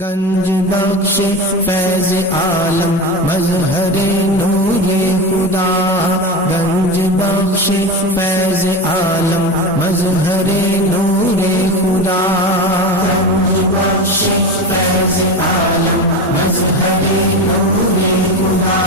گنج بخش فیض عالم مظہر نور خدا، گنج بخش فیض عالم مظہر نور خدا، گنج بخش فیض عالم مظہر نور خدا،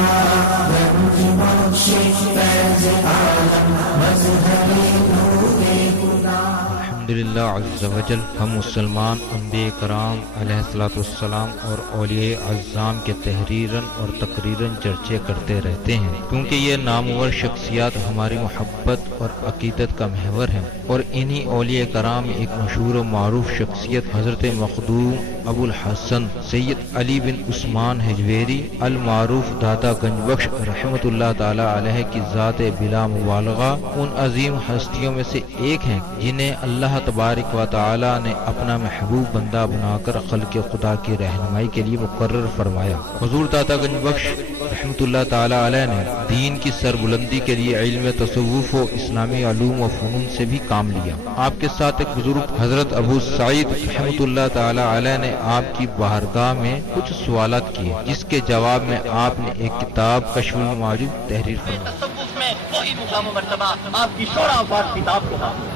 گنج بخش فیض عالم مظہر نور خدا۔ الحمدللہ عز وجل، ہم مسلمان انبیاء کرام علیہ الصلوۃ والسلام اور اولیاء اعظام کے تحریراً اور تقریراً چرچے کرتے رہتے ہیں، کیونکہ یہ نامور شخصیات ہماری محبت اور عقیدت کا محور ہیں، اور انہی اولیاء کرام میں ایک مشہور و معروف شخصیت حضرت مخدوم ابو الحسن سید علی بن عثمان حجویری المعروف داتا گنج بخش رحمۃ اللہ تعالی علیہ کی ذات بلا مبالغہ ان عظیم ہستیوں میں سے ایک ہیں جنہیں اللہ تبارک و تعالی نے اپنا محبوب بندہ بنا کر خلق خدا کی رہنمائی کے لیے مقرر فرمایا۔ حضور داتا گنج بخش رحمۃ اللہ تعالی علیہ نے دین کی سربلندی کے لیے علم تصوف و اسلامی علوم و فنون سے بھی کام لیا۔ آپ کے ساتھ ایک بزرگ حضرت ابو سعید رحمۃ اللہ تعالی علیہ نے آپ کی بارگاہ میں کچھ سوالات کیے، جس کے جواب میں آپ نے ایک کتاب کشف المعجوب تحریر فرمائی۔ تصوف میں وہی مقام و مرتبہ آپ کی شورا آفات کتاب کو حاصل ہے۔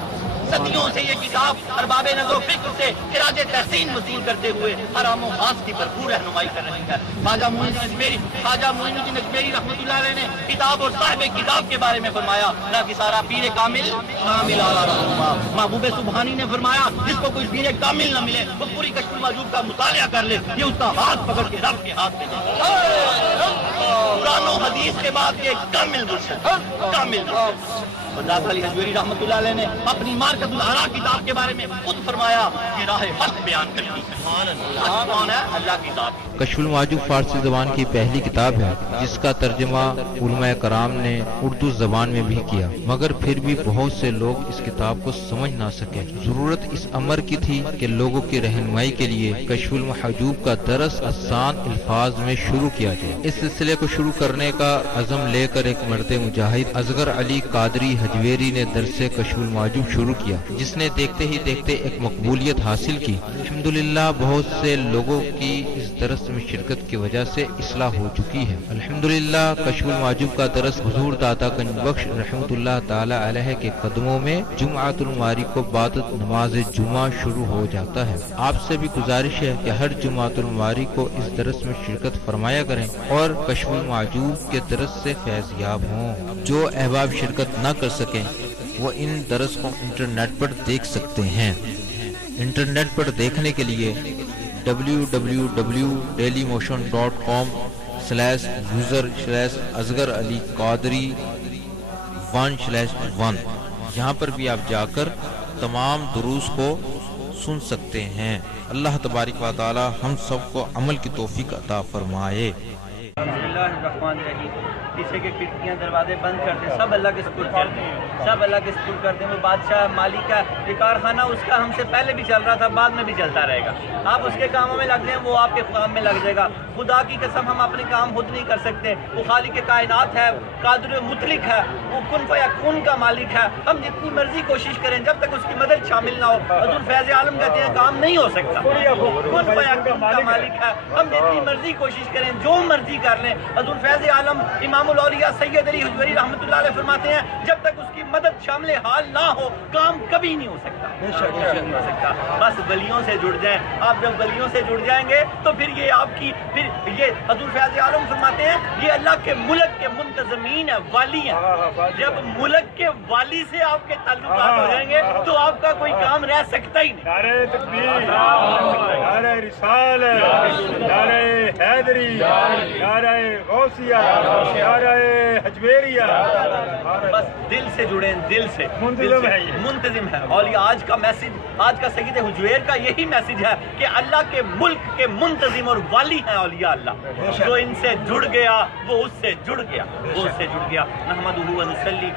صدیوں سے یہ کتاب ارباب نظر و فکر سے خراج تحسین وصول کرتے ہوئے حرام و خاص کی بھرپور رہنمائی کر رہی ہے۔ خواجہ معین الدین اجمیری رحمۃ اللہ علیہ نے کتاب اور صاحب کتاب کے بارے میں فرمایا، نہ کہ سارا پیر کامل اعلیٰ رہنما۔ محبوب سبحانی نے فرمایا، جس کو کوئی پیر کامل نہ ملے وہ پوری کشف المعجوب کا مطالعہ کر لے، یہ اس کا ہاتھ پکڑ کے رب کے ہاتھ میں دے۔ قرآن و حدیث کے بعد یہ کامل مرشد، کامل مرشد۔ داتا علی حجویری رحمۃ اللہ علیہ نے اپنی مارکت الآراء کتاب کے بارے میں خود فرمایا کہ راہ حق بیان کرتی ہے۔ حق کون ہے؟ اللہ کی ذات۔ کشف المعجوب فارسی زبان کی پہلی کتاب ہے جس کا ترجمہ علماء کرام نے اردو زبان میں بھی کیا، مگر پھر بھی بہت سے لوگ اس کتاب کو سمجھ نہ سکے۔ ضرورت اس امر کی تھی کہ لوگوں کی رہنمائی کے لیے کشف المحجوب کا درس آسان الفاظ میں شروع کیا جائے۔ اس سلسلے کو شروع کرنے کا عزم لے کر ایک مرد مجاہد اصغر علی قادری حجویری نے درس کشف المعجوب شروع کیا، جس نے دیکھتے ہی دیکھتے ایک مقبولیت حاصل کی۔ الحمدللہ بہت سے لوگوں کی اس درس میں شرکت کی وجہ سے اصلاح ہو چکی ہے۔ الحمدللہ کشف المعجوب کا درس حضور داتا گنج بخش رحمۃ اللہ تعالی علیہ کے قدموں میں جمعۃ المواری کو بعد نماز جمعہ شروع ہو جاتا ہے۔ آپ سے بھی گزارش ہے کہ ہر جمعۃ المواری کو اس درس میں شرکت فرمایا کریں اور کشف المعجوب کے درس سے فیض یاب ہوں۔ جو احباب شرکت نہ کر سکیں وہ ان درس کو انٹرنیٹ پر دیکھ سکتے ہیں۔ انٹرنیٹ پر دیکھنے کے لیے www.dailymotion.com/user/اصغر علی قادری 1/1 یہاں پر بھی آپ جا کر تمام دروس کو سن سکتے ہیں۔ اللہ تبارک و تعالی ہم سب کو عمل کی توفیق عطا فرمائے۔ بسم اللہ الرحمن الرحیم۔ پیچھے کے کھڑکیاں دروازے بند کر دیں، سب اللہ کے سپرد کر دیں، سب اللہ کے سپرد کر دیں۔ وہ بادشاہ مالک ہے، یہ کارخانہ اس کا ہم سے پہلے بھی چل رہا تھا، بعد میں بھی چلتا رہے گا۔ آپ اس کے کاموں میں لگ جائیں، وہ آپ کے کام میں لگ جائے گا۔ خدا کی قسم ہم اپنے کام خود نہیں کر سکتے، وہ خالق کائنات ہے، قادر مطلق ہے، وہ کن فیکون کا مالک ہے۔ ہم جتنی مرضی کوشش کریں، جب تک اس کی مدد شامل نہ ہو، حضور فیض عالم کہتے ہیں کام نہیں ہو سکتا۔ کن فیکون کا مالک ہے، ہم جتنی مرضی کوشش کریں، جو مرضی کر لیں۔ حضور فیض عالم امام الاولیاء سید علی حجویری رحمۃ اللہ علیہ فرماتے ہیں، جب تک اس کی مدد شامل حال نہ ہو کام کبھی نہیں ہو سکتا، نہیں ہو سکتا۔ بس ولیوں سے جڑ جائیں، آپ جب ولیوں سے جڑ جائیں گے تو پھر یہ آپ کی یہ حضور فیض عالم فرماتے ہیں یہ اللہ کے ملک کے منتظمین ہیں، والی ہیں۔ جب ملک کے والی سے آپ کے تعلقات ہو جائیں گے تو آپ کا کوئی کام رہ سکتا ہی نہیں۔ نعرہ تکبیر، نعرہ رسالت، نعرہ حیدری، نعرہ غوثیہ، نعرہ حجویریہ۔ بس دل سے جڑیں، دل سے منتظم ہے یہ، منتظم ہے۔ اور یہ آج کا میسج، آج کا سید حجویر کا یہی میسج ہے کہ اللہ کے ملک کے منتظم اور والی ہیں اولیاء اللہ۔ جو ان سے جڑ گیا وہ اس سے جڑ گیا، وہ اس سے جڑ گیا۔ نحمدہ ونصلی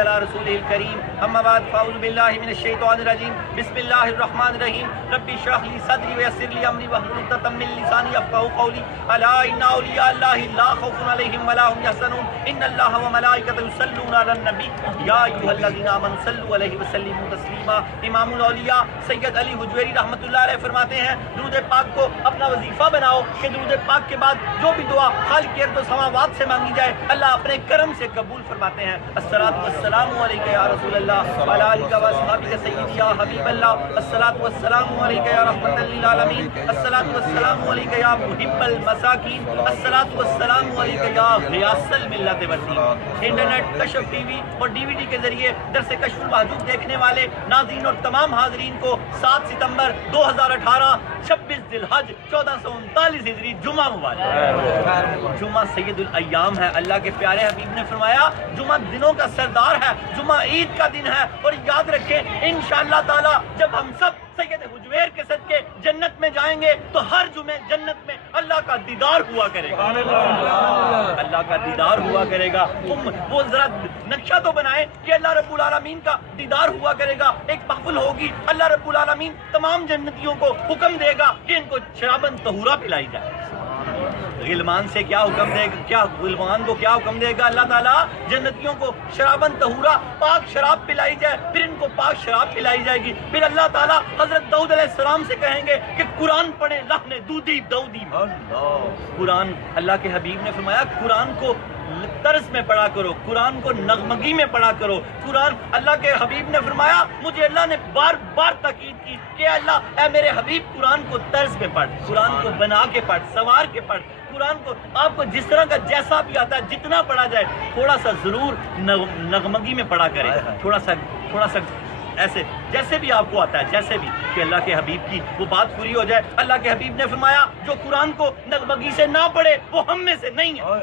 علی رسولہ الکریم، اما بعد فاعوذ باللہ من الشیطان الرجیم، بسم اللہ الرحمن الرحیم۔ رب اشرح لی صدری ویسر لی امری واحلل عقدۃ من لسانی یفقہوا قولی۔ الا ان اولیاء اللہ لا خوف علیہم ولا هم يحزنون ان اللہ وملائکته یصلون علی النبی یا ایھا الذین آمنوا صلوا علیہ وسلموا تسلیما۔ امام الاولیاء سید علی حجویری رحمۃ اللہ علیہ فرماتے ہیں درود پاک کو اپنا وظیفہ بناؤ کہ درود پاک کے بعد جو بھی دعا خالق ارض و سماوات سے مانگی جائے اللہ اپنے کرم سے قبول فرماتے ہیں۔ الصلاۃ والسلام علیک یا رسول اللہ وعلی آلک و اصحابک سیدی یا حبیب اللہ، الصلاۃ والسلام علیک یا رحمۃ للعالمین، الصلاۃ والسلام علیک یا محب المساکین، الصلاۃ والسلام علیک یا غیاث الملت والدین۔ انٹرنیٹ، کشف ٹی وی اور ڈی وی ڈی کے ذریعے درس کشف المحجوب دیکھنے والے ناظرین اور تمام حاضرین کو 7 ستمبر 2018 26 ذی الحج 1439 ہجری جمعہ مبارک۔ جمعہ سید الایام ہے، اللہ کے پیارے حبیب نے فرمایا جمعہ دنوں کا سردار ہے، جمعہ عید کا دن ہے، اور یاد رکھیں انشاءاللہ تعالی جب ہم سب سید حجویر کے صدقے جنت میں جائیں گے تو ہر جمعے جنت میں اللہ کا دیدار ہوا کرے گا، اللہ کا دیدار ہوا کرے گا۔ وہ ذرا نقشہ تو بنائیں کہ اللہ رب العالمین کا دیدار ہوا کرے گا، ایک محفل ہوگی، اللہ رب العالمین تمام جنتیوں کو حکم دے گا کہ ان کو شرابن طہورہ پلائی جائے۔ غلمان سے کیا حکم دے گا، کیا غلمان کو کیا حکم دے گا اللہ تعالیٰ؟ جنتیوں کو شرابن طہورہ پاک شراب پلائی جائے، پھر ان کو پاک شراب پلائی جائے گی۔ پھر اللہ تعالیٰ حضرت داؤد علیہ السلام سے کہیں گے کہ قرآن پڑھیں لحن دودی دودی۔ قرآن، اللہ کے حبیب نے فرمایا قرآن کو طرز میں پڑھا کرو، قرآن کو نغمگی میں پڑھا کرو۔ قرآن، اللہ کے حبیب نے فرمایا مجھے اللہ نے بار بار تاکید کی کہ اللہ اے میرے حبیب قرآن کو طرز میں پڑھ، قرآن کو بنا کے پڑھ، سوار کے پڑھ، قرآن کو آپ کو جس طرح کا جیسا بھی آتا ہے جتنا پڑھا جائے تھوڑا سا ضرور نغمگی میں پڑھا کرے، تھوڑا سا ایسے جیسے بھی آپ کو آتا ہے، جیسے بھی، کہ اللہ کے حبیب کی وہ بات پوری ہو جائے۔ اللہ کے حبیب نے فرمایا جو قرآن کو نغمگی سے نہ پڑھے وہ ہم میں سے نہیں ہے۔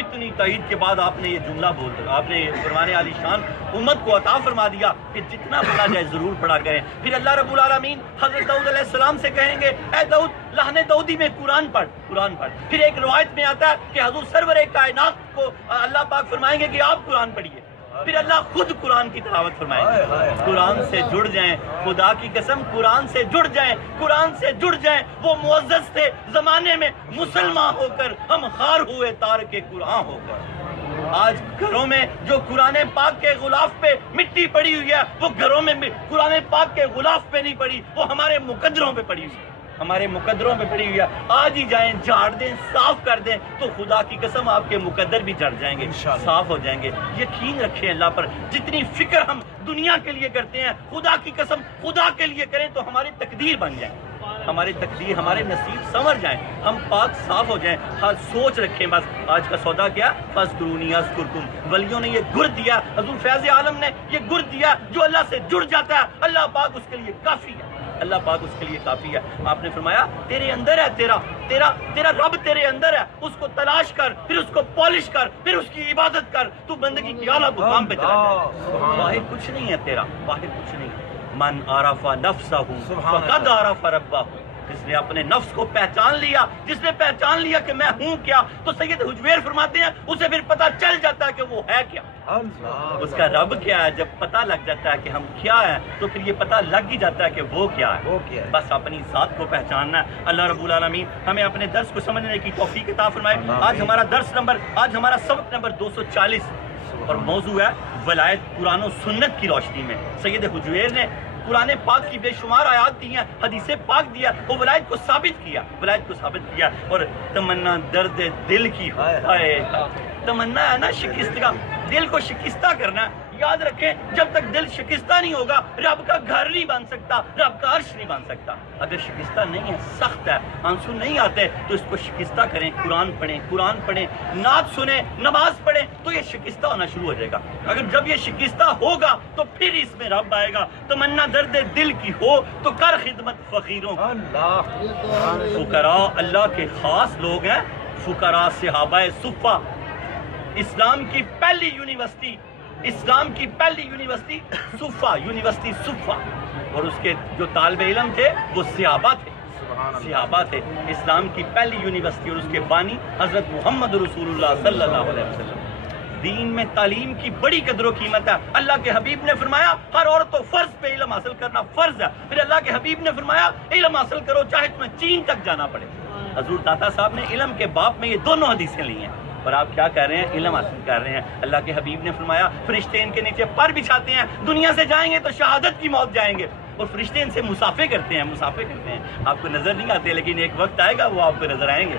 اتنی تائید کے بعد آپ نے یہ جملہ بول دیا، آپ نے فرمان عالی شان امت کو عطا فرما دیا کہ جتنا پڑھا جائے ضرور پڑھا کریں۔ پھر اللہ رب العالمین حضرت داؤد علیہ السلام سے کہیں گے اے داؤد لحن داؤدی میں قرآن پڑھ، قرآن پڑھ۔ پھر ایک روایت میں آتا ہے کہ حضور سرور کائنات کو اللہ پاک فرمائیں گے کہ آپ قرآن پڑھیے، پھر اللہ خود قرآن کی تلاوت فرمائیں گے۔ قرآن سے جڑ جائیں، خدا کی قسم قرآن سے جڑ جائیں، قرآن سے جڑ جائیں۔ وہ معزز تھے زمانے میں مسلمان ہو کر، ہم خار ہوئے تارک قرآن ہو کر۔ آج گھروں میں جو قرآن پاک کے غلاف پہ مٹی پڑی ہوئی ہے وہ گھروں میں قرآن پاک کے غلاف پہ نہیں پڑی، وہ ہمارے مقدروں پہ پڑی ہوئی ہے، ہمارے مقدروں پہ پڑی ہوئی ہے۔ آج ہی جائیں، جھاڑ دیں، صاف کر دیں تو خدا کی قسم آپ کے مقدر بھی جھڑ جائیں گے، صاف ہو جائیں گے۔ یقین رکھیں اللہ پر، جتنی فکر ہم دنیا کے لیے کرتے ہیں خدا کی قسم خدا کے لیے کریں تو ہماری تقدیر بن جائے، ہماری تقدیر، ہمارے نصیب سنور جائیں، ہم پاک صاف ہو جائیں۔ ہر سوچ رکھیں بس آج کا سودا کیا، فاذکرونی اذکرکم۔ ولیوں نے یہ گر دیا، حضور فیض عالم نے یہ گر دیا، جو اللہ سے جڑ جاتا ہے اللہ پاک اس کے لیے کافی ہے، اللہ پاک اس کے لیے کافی ہے۔ آپ نے فرمایا تیرے اندر ہے، تیرا رب تیرے اندر ہے، اس کو تلاش کر، پھر اس کو پالش کر، پھر اس کی عبادت کر، تو بندگی کی اعلیٰ مقام پہ چلا جائے۔ باہر کچھ نہیں ہے تیرا، باہر کچھ نہیں ہے۔ من عرف نفسہ فقد عرف ربہ، جس نے اپنے نفس کو پہچان لیا، جس نے پہچان لیا کہ میں ہوں کیا، تو سید حجویر فرماتے ہیں اسے پھر پتہ چل جاتا ہے کہ وہ ہے کیا، اس کا رب کیا ہے۔ جب پتہ لگ جاتا ہے کہ ہم کیا ہیں تو پھر یہ پتہ لگ ہی جاتا ہے کہ وہ کیا ہے۔ بس اپنی ذات کو پہچاننا ہے۔ اللہ رب العالمین ہمیں اپنے درس کو سمجھنے کی توفیق عطا فرمائے۔ آج ہمارا سبق نمبر 240 اور موضوع ہے ولایت قرآن و سنت کی روشنی میں۔ سید حجویر نے قرآن پاک کی بے شمار آیات دی ہیں، حدیث پاک دیا، وہ ولایت کو ثابت کیا، اور تمنا درد دل کی تمنا ہے نا شکست کا، دل کو شکستہ کرنا ہے۔ یاد رکھیں جب تک دل شکستہ نہیں ہوگا رب کا گھر نہیں بن سکتا، رب کا عرش نہیں بن سکتا۔ اگر شکستہ نہیں ہے، سخت ہے، آنسو نہیں آتے تو اس کو شکستہ کریں، قرآن پڑھیں، نعت سنیں، نماز پڑھیں تو یہ شکستہ ہونا شروع ہو جائے گا۔ اگر جب یہ شکستہ ہوگا تو پھر اس میں رب آئے گا۔ تمنا درد دل کی ہو تو کر خدمت فقیروں کی۔ فقراء اللہ کے خاص لوگ ہیں، فقراء صحابہ صفہ، اسلام کی پہلی یونیورسٹی یونیورسٹی صفہ، اور اس کے جو طالب علم تھے وہ صحابہ تھے۔ اسلام کی پہلی یونیورسٹی اور اس کے بانی حضرت محمد رسول اللہ صلی اللہ علیہ وسلم۔ دین میں تعلیم کی بڑی قدر و قیمت ہے۔ اللہ کے حبیب نے فرمایا ہر عورت و فرض پہ علم حاصل کرنا فرض ہے۔ پھر اللہ کے حبیب نے فرمایا علم حاصل کرو چاہے تمہیں چین تک جانا پڑے۔ حضور داتا صاحب نے علم کے باب میں یہ دونوں حدیثیں لی ہیں۔ اور آپ کیا کر رہے ہیں؟ علم حاصل کر رہے ہیں. اللہ کے حبیب نے فرمایا فرشتے ان کے نیچے پر بچھاتے ہیں, دنیا سے جائیں گے تو شہادت کی موت جائیں گے, اور فرشتے ان سے مسافے کرتے ہیں, مسافے کرتے ہیں. آپ کو نظر نہیں آتے, لیکن ایک وقت آئے گا وہ آپ کو نظر آئیں گے,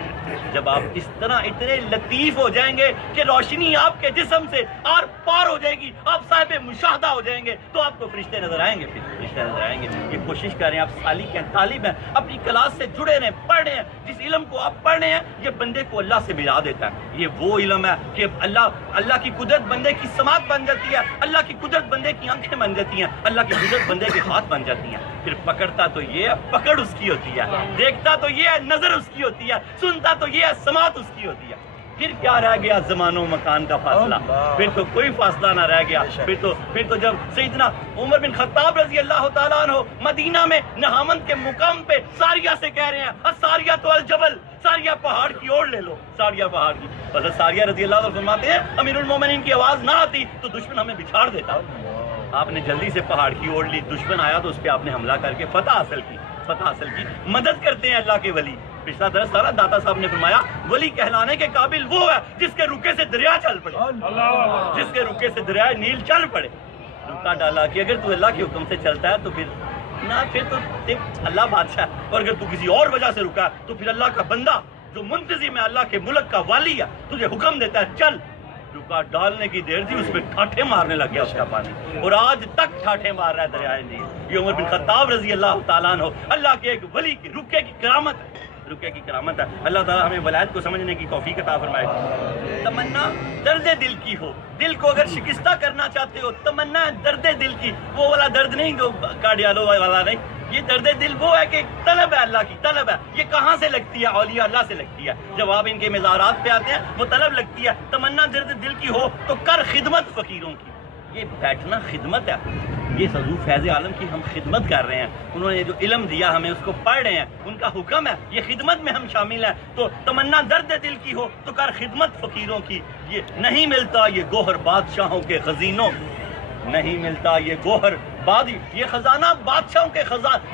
جب آپ اس طرح اتنے لطیف ہو جائیں گے کہ روشنی آپ کے جسم سے آر پار ہو جائے گی, آپ صاحب مشاہدہ ہو جائیں گے, تو آپ کو فرشتے نظر آئیں گے. پھر فرشتے نظر آئیں گے. یہ کوشش کر رہے ہیں, آپ سالک ہیں, طالب ہیں, اپنی کلاس سے جڑے رہے, پڑھ رہے ہیں. جس علم کو آپ پڑھ رہے ہیں یہ بندے کو اللہ سے ملا دیتا ہے. یہ وہ علم ہے کہ اللہ کی قدرت بندے کی سماعت بن جاتی ہے, اللہ کی قدرت بندے کی آنکھیں بن جاتی ہیں, اللہ کی قدرت بندے کے ہاتھ بن جاتی ہیں. پھر پکڑتا تو یہ ہے, پکڑ اس کی ہوتی ہے, دیکھتا تو یہ ہے, نظر اس کی ہوتی ہے, سنتا تو یہ ہے, سماعت اس کی ہوتی ہے. پھر کیا رہ گیا زمان و مکان کا فاصلہ؟ پھر تو کوئی فاصلہ نہ رہ گیا. پھر تو جب سیدنا عمر بن خطاب رضی اللہ تعالیٰ عنہ مدینہ میں نہامند کے مقام پہ ساریہ سے کہہ رہے ہیں ساریہ تو الجبل, ساریہ پہاڑ کی اور لے لو, ساریہ پہاڑ کی. حضرت ساریہ رضی اللہ عنہ فرماتے ہیں امیر المومنین کی آواز نہ آتی تو دشمن ہمیں بچھاڑ دیتا. آپ نے جلدی سے پہاڑ کی اوڑھ لی, دشمن آیا تو اس پہ آپ نے حملہ کر کے فتح حاصل کی. مدد کرتے ہیں اللہ کے ولی. پچھلا درس سارا داتا صاحب نے فرمایا ولی کہلانے کے قابل وہ ہے جس کے رکے سے دریا چل پڑے, جس کے رکے سے دریا نیل چل پڑے. رکا ڈالا کہ اگر تو اللہ کے حکم سے چلتا ہے تو پھر تو اللہ بادشاہ ہے, اور اگر تو کسی اور وجہ سے رکا تو پھر اللہ کا بندہ جو منتظم ہے, اللہ کے ملک کا والی ہے, تجھے حکم دیتا ہے چل. رکا ڈالنے کی دیر تھی, اس میں ٹھاٹھے مارنے لگ گیا اس کا پانی, اور آج تک ٹھاٹھے مار رہا ہے دریائے نیل. یہ عمر بن خطاب رضی اللہ تعالیٰ عنہ اللہ کے ایک ولی کی رکے کی کرامت ہے, رکے کی کرامت ہے. اللہ تعالیٰ ہمیں ولایت کو سمجھنے کی توفیق عطا فرمائے. تمنا درد دل کی ہو, دل کو اگر شکستہ کرنا چاہتے ہو, تمنا درد دل کی, وہ والا درد نہیں جو کارڈیالو والا نہیں, یہ درد دل وہ ہے کہ طلب ہے, اللہ کی طلب ہے. یہ کہاں سے لگتی ہے؟ اولیاء اللہ سے لگتی ہے. جب آپ ان کے مزارات پہ آتے ہیں وہ طلب لگتی ہے. تمنا درد دل کی ہو تو کر خدمت فقیروں کی. یہ بیٹھنا خدمت ہے. یہ حضور فیض عالم کی ہم خدمت کر رہے ہیں, انہوں نے جو علم دیا ہمیں اس کو پڑھ رہے ہیں, ان کا حکم ہے, یہ خدمت میں ہم شامل ہیں. تو تمنا درد دل کی ہو تو کر خدمت فقیروں کی. یہ نہیں ملتا یہ گوہر بادشاہوں کے خزینوں, نہیں ملتا یہ گوہر یہ خزانہ بادشاہوں کے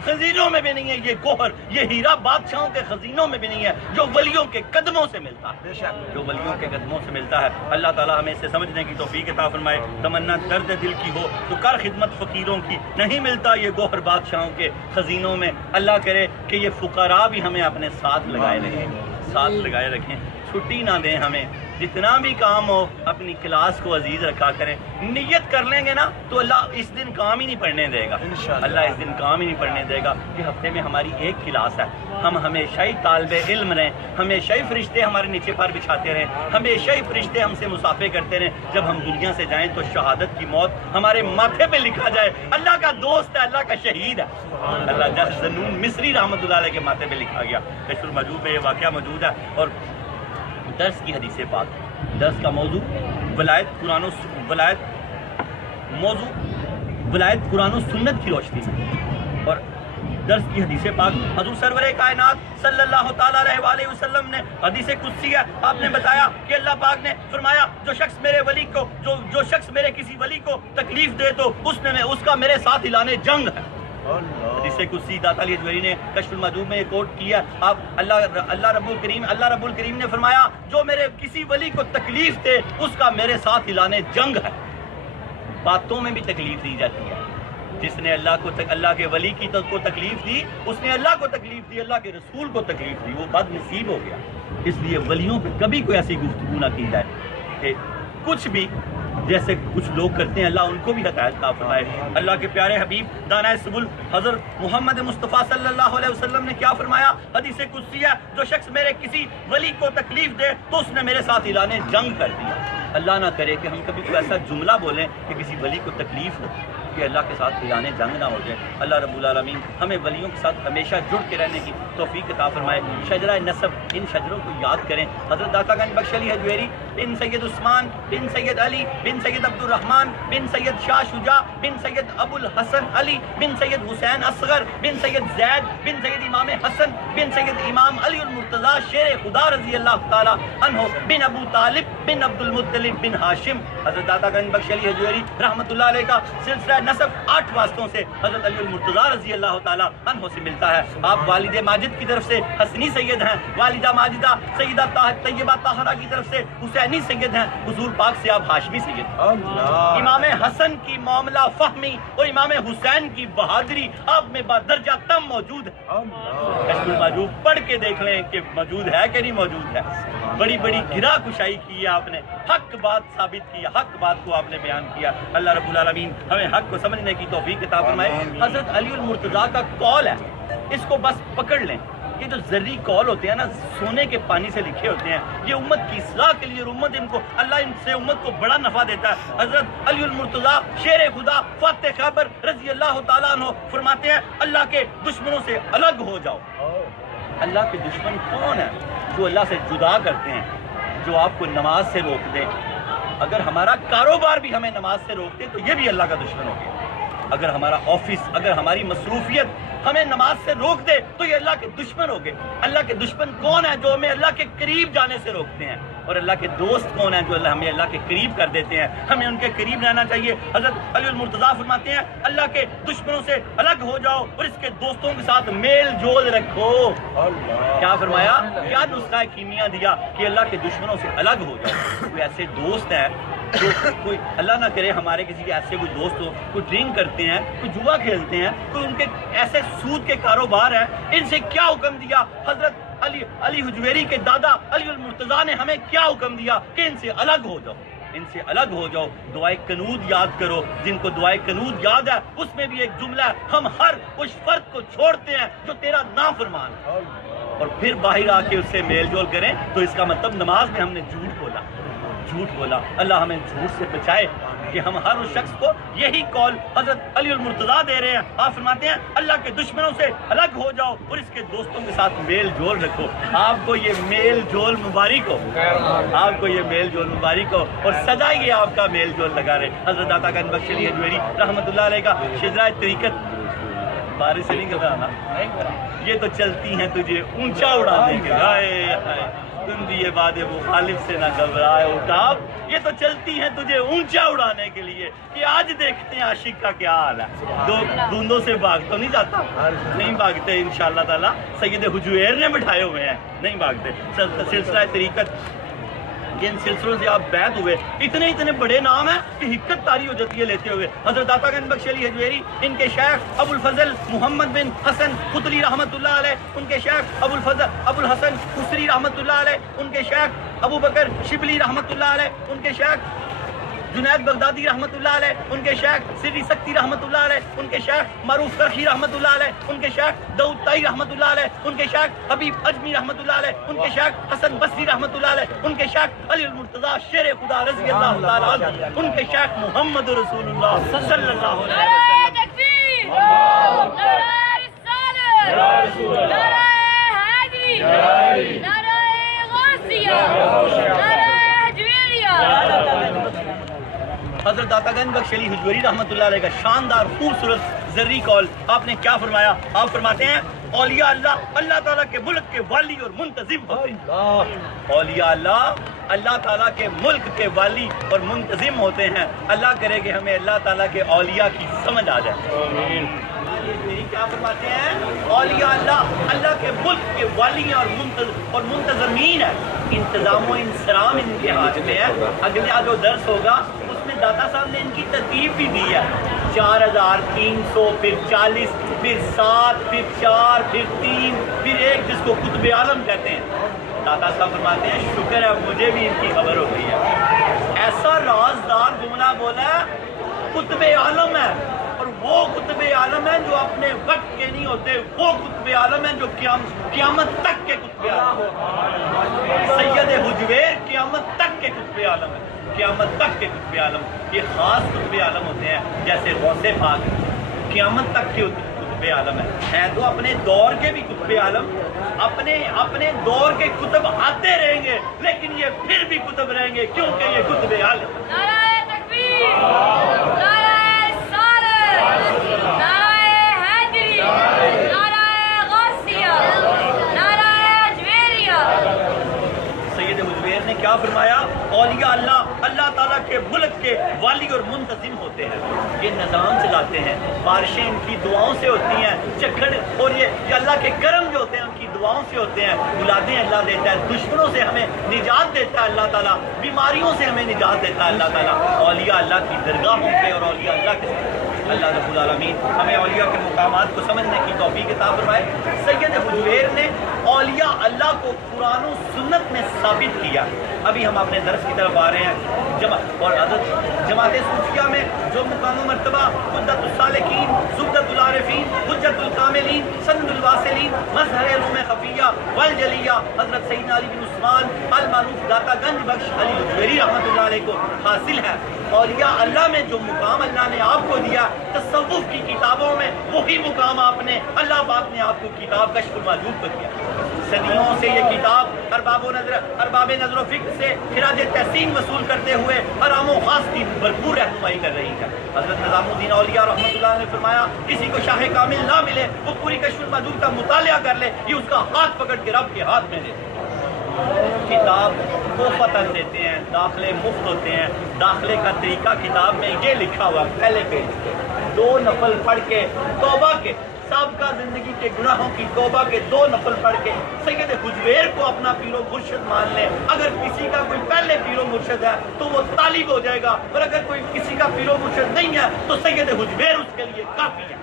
خزینوں میں بھی نہیں ہے, یہ گوہر یہ ہیرا بادشاہوں کے خزینوں میں بھی نہیں ہے, جو ولیوں کے قدموں سے ملتا ہے, جو ولیوں کے قدموں سے ملتا ہے. اللہ تعالیٰ ہمیں اسے سمجھنے کی توفیق عطا فرمائے. تمنا درد دل کی ہو تو کر خدمت فقیروں کی, نہیں ملتا یہ گوہر بادشاہوں کے خزینوں میں. اللہ کرے کہ یہ فقراء بھی ہمیں اپنے ساتھ لگائے رکھیں, ساتھ لگائے رکھیں, چھٹی نہ دیں ہمیں. جتنا بھی کام ہو اپنی کلاس کو عزیز رکھا کریں. نیت کر لیں گے نا تو اللہ اس دن کام ہی نہیں پڑھنے دے گا, اللہ اس دن کام ہی نہیں پڑھنے دے گا کہ ہفتے میں ہماری ایک کلاس ہے. ہم ہمیشہ ہی طالب علم رہیں, ہمیشہ ہی فرشتے ہمارے نیچے پر بچھاتے رہیں, ہمیشہ ہی فرشتے ہم سے مسافے کرتے رہیں. جب ہم دنیا سے جائیں تو شہادت کی موت ہمارے ماتھے پہ لکھا جائے. اللہ کا دوست ہے, اللہ کا شہید ہے. اللہ جس ذنون مصری رحمۃ اللہ علیہ کے ماتھے پہ لکھا گیا. کشف المجوب میں یہ واقعہ موجود ہے. اور درس کی حدیث پاک, درس کا موضوع ولایت قرآن و سنت کی روشنی میں. اور درس کی حدیث پاک حضور سرور کائنات صلی اللہ تعالیٰ علیہ وآلہ وسلم نے حدیث قدسی ہے, آپ نے بتایا کہ اللہ پاک نے فرمایا جو شخص میرے کسی ولی کو تکلیف دے تو اس کا میرے ساتھ اعلان جنگ ہے. حدیث قدسی داتا علی اجویری نے کشف المجوب میں کوٹ کیا. اب اللہ رب الکریم نے فرمایا جو میرے کسی ولی کو تکلیف دے اس کا میرے ساتھ اعلان جنگ ہے. باتوں میں بھی تکلیف دی جاتی ہے. جس نے اللہ کے ولی کو تکلیف دی, اس نے اللہ کو تکلیف دی, اللہ کے رسول کو تکلیف دی, وہ بد نصیب ہو گیا. اس لیے ولیوں پہ کبھی کوئی ایسی گفتگو نہ کی جائے کہ کچھ بھی جیسے کچھ لوگ کرتے ہیں, اللہ ان کو بھی ہدایت عطا فرمائے. اللہ کے پیارے حبیب دانائے سبل حضرت محمد مصطفیٰ صلی اللہ علیہ وسلم نے کیا فرمایا؟ حدیث قدسی ہے جو شخص میرے کسی ولی کو تکلیف دے تو اس نے میرے ساتھ اعلان جنگ کر دیا. اللہ نہ کرے کہ ہم کبھی کوئی ایسا جملہ بولیں کہ کسی ولی کو تکلیف ہو کہ اللہ کے ساتھ اعلان جنگ نہ ہو جائے. اللہ رب العالمین ہمیں ولیوں کے ساتھ ہمیشہ جڑ کے رہنے کی توفیق عطا فرمائے. شجرہ نسب, ان شجروں کو یاد کریں. حضرت داتا گنج بخش علی حجویری بن سید عثمان بن سید علی بن سید عبد الرحمن بن سید شاہ شجاع بن سید ابو الحسن علی بن سید حسین اصغر بن سید زید بن سید امام حسن بن سید امام علی المرتضیٰ شیر خدا رضی اللہ تعالی عنہ بن ابو طالب بن عبد المطلب بن ہاشم حضرت داتا گنج بخش علی حجویری رحمۃ اللہ علیہ کا سلسلہ نسب 8 واسطوں سے حضرت علی المرتضیٰ رضی اللہ تعالیٰ عنہ سے ملتا ہے. آپ والد ماجد کی طرف سے حسنی سید ہیں, والدہ ماجدہ سیدہ طیبہ طاہرہ کی طرف سے حسینی سید ہیں, حضور پاک سے آپ ہاشمی سید ہیں. امام حسن کی معاملہ فہمی اور امام حسین کی بہادری آپ میں بدرجہ تم موجود ہے. کشف المحجوب پڑھ کے دیکھ لیں کہ موجود ہے کہ نہیں موجود ہے. بڑی بڑی گرا کشائی کی ہے آپ نے, حق بات ثابت کی, حق بات کو آپ نے بیان کیا. اللہ رب العالمین ہمیں حق کو سمجھنے کی توفیق عطا فرمائے. حضرت علی المرتضیٰ کا قول ہے, اس کو بس پکڑ لیں. یہ جو زرعی قول ہوتے ہیں نا, سونے کے پانی سے لکھے ہوتے ہیں, یہ امت کی اصلاح کے لیے, اور امت ان کو اللہ ان سے امت کو بڑا نفع دیتا ہے. حضرت علی المرتضیٰ شیر خدا فاتح خیبر رضی اللہ تعالیٰ عنہ فرماتے ہیں اللہ کے دشمنوں سے الگ ہو جاؤ. اللہ کے دشمن کون ہیں؟ جو اللہ سے جدا کرتے ہیں, جو آپ کو نماز سے روک دیں. اگر ہمارا کاروبار بھی ہمیں نماز سے روک دے تو یہ بھی اللہ کا دشمن ہو گیا. اگر ہمارا آفس, اگر ہماری مصروفیت ہمیں نماز سے روک دے تو یہ اللہ کے دشمن ہو گئے. اللہ کے دشمن کون ہیں؟ جو ہمیں اللہ کے قریب جانے سے روکتے ہیں. اور اللہ کے دوست کون ہیں؟ جو ہمیں اللہ کے قریب کر دیتے ہیں. ہمیں ان کے قریب رہنا چاہیے. حضرت علی المرتضیٰ فرماتے ہیں اللہ کے دشمنوں سے الگ ہو جاؤ اور اس کے دوستوں کے ساتھ میل جول رکھو. کیا فرمایا, کیا نسخہ کیمیا دیا کہ اللہ کے دشمنوں سے الگ ہو جاؤ. کوئی ایسے دوست ہیں جو کوئی اللہ نہ کرے ہمارے کسی کے ایسے کوئی دوست ہو, کوئی ڈرنک کرتے ہیں, کوئی جوا کھیلتے ہیں, کوئی ان کے ایسے سود کے کاروبار ہیں, ان سے کیا حکم دیا؟ حضرت علی حجویری کے دادا علی المرتضیٰ نے ہمیں کیا حکم دیا کہ ان سے الگ ہو جاؤ, ان سے الگ ہو جاؤ. دعائے قنوت یاد کرو. جن کو دعائے قنوت یاد ہے اس میں بھی ایک جملہ ہے, ہم ہر اس فرد کو چھوڑتے ہیں جو تیرا نافرمان ہے, اور پھر باہر آ کے اس سے میل جول کریں تو اس کا مطلب نماز میں ہم نے جھوٹ بولا. اللہ ہمیں جھوٹ سے بچائے کہ ہم ہر اس شخص کو یہی قول حضرت علی المرتضیٰ دے رہے ہیں. آپ فرماتے ہیں اللہ کے دشمنوں سے الگ ہو جاؤ اور اس کے دوستوں کے ساتھ میل جول رکھو. آپ کو یہ میل جول مبارک ہو, آپ کو یہ میل جول مبارک ہو, اور سجائیے آپ کا میل جول لگا رہے. حضرت داتا گنج بخش علی حجویری رحمۃ اللہ علیہ کا شجرہ طریقت, بارش سے نہیں گھبرانا, یہ تو چلتی ہیں تجھے اونچا اڑانے کے لیے, تم بھی یہ بات مخالف سے نہ گھبرائے اٹھاپ, یہ تو چلتی ہیں تجھے اونچا اڑانے کے لیے. کہ آج دیکھتے ہیں عاشق کا کیا حال ہے. دھندوں سے بھاگ تو نہیں جاتا, نہیں بھاگتے انشاءاللہ تعالیٰ. سید حجویر نے بٹھائے ہوئے ہیں, نہیں بھاگتے. سلسلہ طریقت جن سلسلوں سے آپ بیعت ہوئے, اتنے بڑے نام ہیں کہ حکمت طاری ہو جاتی ہے لیتے ہوئے. حضرت داتا گنج بخش علی حجویری, ان کے شیخ ابو الفضل محمد بن حسن قطلی رحمۃ اللہ علیہ, ان کے شیخ ابو الحسن حسری رحمۃ اللہ علیہ, ان کے شیخ ابو بکر شبلی رحمۃ اللہ علیہ, ان کے شیخ جنید بغدادی رحمۃ اللہ علیہ, ان کے شیخ سری سکتی رحمۃ اللہ علیہ, ان کے شیخ معروف کرخی رحمۃ اللہ علیہ, ان کے شیخ داؤد طائی رحمۃ اللہ علیہ, ان کے شیخ حبیب اجمی رحمۃ اللہ علیہ, ان کے شیخ حسن بصری رحمۃ اللہ علیہ, ان کے شیخ علی المرتضیٰ شیر خدا رضی اللہ تعالیٰ عنہ, ان کے شیخ محمد رسول اللہ صلی اللہ علیہ حضرت داتا گنج بخش علی حجویری رحمۃ اللہ علیہ کا شاندار خوبصورت زرعی قول. آپ نے کیا فرمایا؟ آپ فرماتے ہیں اولیاء اللہ اللہ تعالیٰ کے ملک کے والی اور منتظم ہوتے ہیں. اولیاء اللہ تعالیٰ کے ملک کے والی اور منتظم ہوتے ہیں. اللہ کرے کہ ہمیں اللہ تعالیٰ کے اولیاء کی سمجھ آ جائے. کیا فرماتے ہیں؟ اولیاء اللہ کے ملک کے والی اور منتظمین ہیں. انتظام و انصرام ان کے ہاتھ میں ہے. اگلا جو درس ہوگا اس میں داتا صاحب نے ان کی ترتیب بھی دی ہے. 4300 پھر 40 پھر 7 پھر 4 پھر 3 پھر 1 جس کو قطب عالم کہتے ہیں. داتا صاحب فرماتے ہیں شکر ہے مجھے بھی ان کی خبر ہو گئی ہے. ایسا رازدار جملہ بولا قطب عالم ہے, اور وہ قطب عالم ہے جو اپنے وقت کے نہیں ہوتے, وہ قطب عالم ہے جو قیامت تک کے قطب عالم ہے. سید حجویر قیامت تک کے قطب عالم ہے, قیامت تک کے قطب عالم. یہ خاص قطب عالم ہوتے ہیں جیسے غوث پاک قیامت تک کے قطب عالم ہے. تو اپنے دور کے بھی قطب عالم, اپنے دور کے قطب آتے رہیں گے, لیکن یہ پھر بھی قطب رہیں گے کیونکہ یہ قطب عالم. نعرہ تکبیر, نعرہ رسالت, نعرہ حیدری, نعرہ غوثیہ, نعرہ حجویریہ. سید حجویر نے کیا فرمایا؟ اولیاء اللہ اللہ تعالیٰ کے ملک کے والی اور منتظم ہوتے ہیں. یہ نظام چلاتے ہیں, بارشیں ان کی دعاؤں سے ہوتی ہیں, چکھڑ اور یہ اللہ کے کرم جو ہوتے ہیں ان کی دعاؤں سے ہوتے ہیں. اولادیں اللہ دیتا ہے, دشمنوں سے ہمیں نجات دیتا ہے اللہ تعالیٰ, بیماریوں سے ہمیں نجات دیتا ہے اللہ تعالیٰ. اولیاء اللہ کی درگاہوں پہ اور اولیاء اللہ کے ساتھ اللہ رب العالمین ہمیں اولیاء کے مقامات کو سمجھنے کی توفیق عطا فرمائے. سید حجویر نے اولیاء اللہ کو قرآن و سنت میں ثابت کیا. ابھی ہم اپنے درس کی طرف آ رہے ہیں. اور جماعت صوفیہ میں جو مقام و مرتبہ حجت السالکین, زبدۃ العارفین, حجت الکاملین, سند الواصلین, مظہر علوم خفیہ والجلیہ حضرت سیدنا علی بن عثمان المعروف داتا گنج بخش علی حجویری رحمۃ اللہ علیہ کو حاصل ہے. اولیاء اللہ میں جو مقام اللہ نے آپ کو دیا, تصوف کی کتابوں میں وہی مقام آپ نے اللہ پاک نے آپ کو کتاب کشف المحجوب کو دیا. صدیوں سے یہ کتاب ارباب نظر و فکر سے خراج تحسین وصول کرتے ہوئے حرام و خاص کی بھرپور رہنمائی کر رہی ہے. حضرت نظام الدین اولیاء رحمۃ اللہ نے فرمایا, کسی کو شاہ کامل نہ ملے وہ پوری کشف المحجوب کا مطالعہ کر لے, یہ اس کا ہاتھ پکڑ کے رب کے ہاتھ میں دے. کتاب کو فتح دیتے ہیں, داخلے مفت ہوتے ہیں. داخلے کا طریقہ کتاب میں یہ لکھا ہوا پہلے پیج پہ, 2 نفل پڑھ کے توبہ کے سابقہ زندگی کے گناہوں کی توبہ کے 2 نفل پڑھ کے سید حجویر کو اپنا پیر و مرشد مان لیں. اگر کسی کا کوئی پہلے پیر و مرشد ہے تو وہ طالب ہو جائے گا, اور اگر کوئی کسی کا پیر و مرشد نہیں ہے تو سید حجویر اس کے لیے کافی ہے.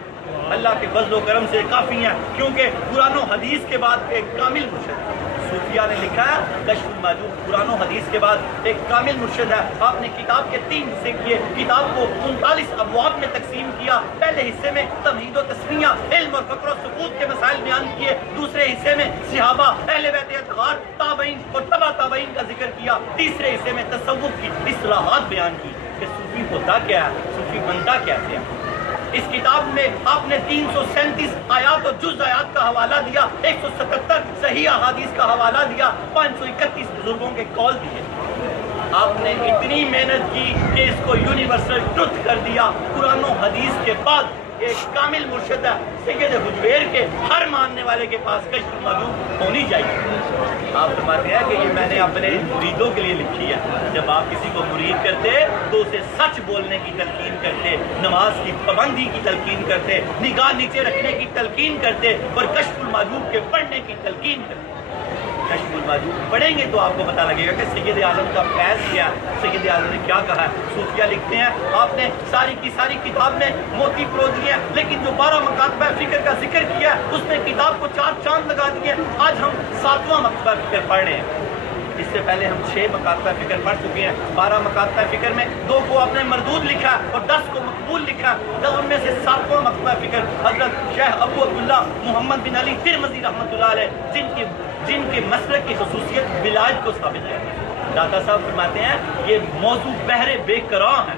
اللہ کے فضل و کرم سے کافی ہیں, کیونکہ قرآن و حدیث کے بعد ایک کامل مرشد ہے. صوفیہ نے لکھا ہے کشف المحجوب قرآن و حدیث کے بعد ایک کامل مرشد ہے. آپ نے کتاب کے 3 حصے کیے, کتاب کو 39 ابواب میں تقسیم کیا. پہلے حصے میں تمہید و تسمیہ, علم اور فقر و سقوط کے مسائل بیان کیے. دوسرے حصے میں صحابہ, اہل بیت اطہار, تابعین اور تبع تابعین کا ذکر کیا. تیسرے حصے میں تصوف کی اصلاحات بیان کی کہ صوفی ہوتا کیا ہے, صوفی بنتا کیسے ہے. اس کتاب میں آپ نے 337 آیات اور جز آیات کا حوالہ دیا, 177 صحیح احادیث کا حوالہ دیا, 531 بزرگوں کے قول دیے. آپ نے اتنی محنت کی کہ اس کو یونیورسل ٹروتھ کر دیا. قرآن و حدیث کے بعد ایک کامل مرشد ہے سید حجویر کے ہر ماننے والے کے پاس کشف المحجوب ہونی چاہیے. آپ فرماتے ہیں کہ یہ میں نے اپنے مریدوں کے لیے لکھی ہے. جب آپ کسی کو مرید کرتے تو اسے سچ بولنے کی تلقین کرتے, نماز کی پابندی کی تلقین کرتے, نگاہ نیچے رکھنے کی تلقین کرتے, اور کشف المحجوب کے پڑھنے کی تلقین کرتے. کشف المحجوب پڑھیں گے تو آپ کو پتہ لگے گا کہ سید اعظم کا فیض کیا ہے, سید اعظم نے کیا کہا ہے. صوفیہ لکھتے ہیں آپ نے ساری کی ساری کتاب میں موتی پرو دیے ہیں, لیکن جو 12 مکاتبہ فکر کا ذکر کیا ہے اس نے کتاب کو 4 چاند لگا دیے. آج ہم 7واں مکتبہ فکر پڑھ رہے ہیں. اس سے پہلے ہم 6 مکاتبہ فکر پڑھ چکے ہیں. 12 مکاتبہ فکر میں 2 کو آپ نے مردود لکھا اور 10 کو مقبول لکھا. جب ان میں سے 7واں مکتبہ فکر حضرت شیخ ابو عبداللہ محمد بن علی ترمذی رحمۃ اللہ علیہ, جن کے مسلک کی خصوصیت ولایت کو ثابت ہے. داتا صاحب فرماتے ہیں یہ موضوع بحر بے قرار ہے.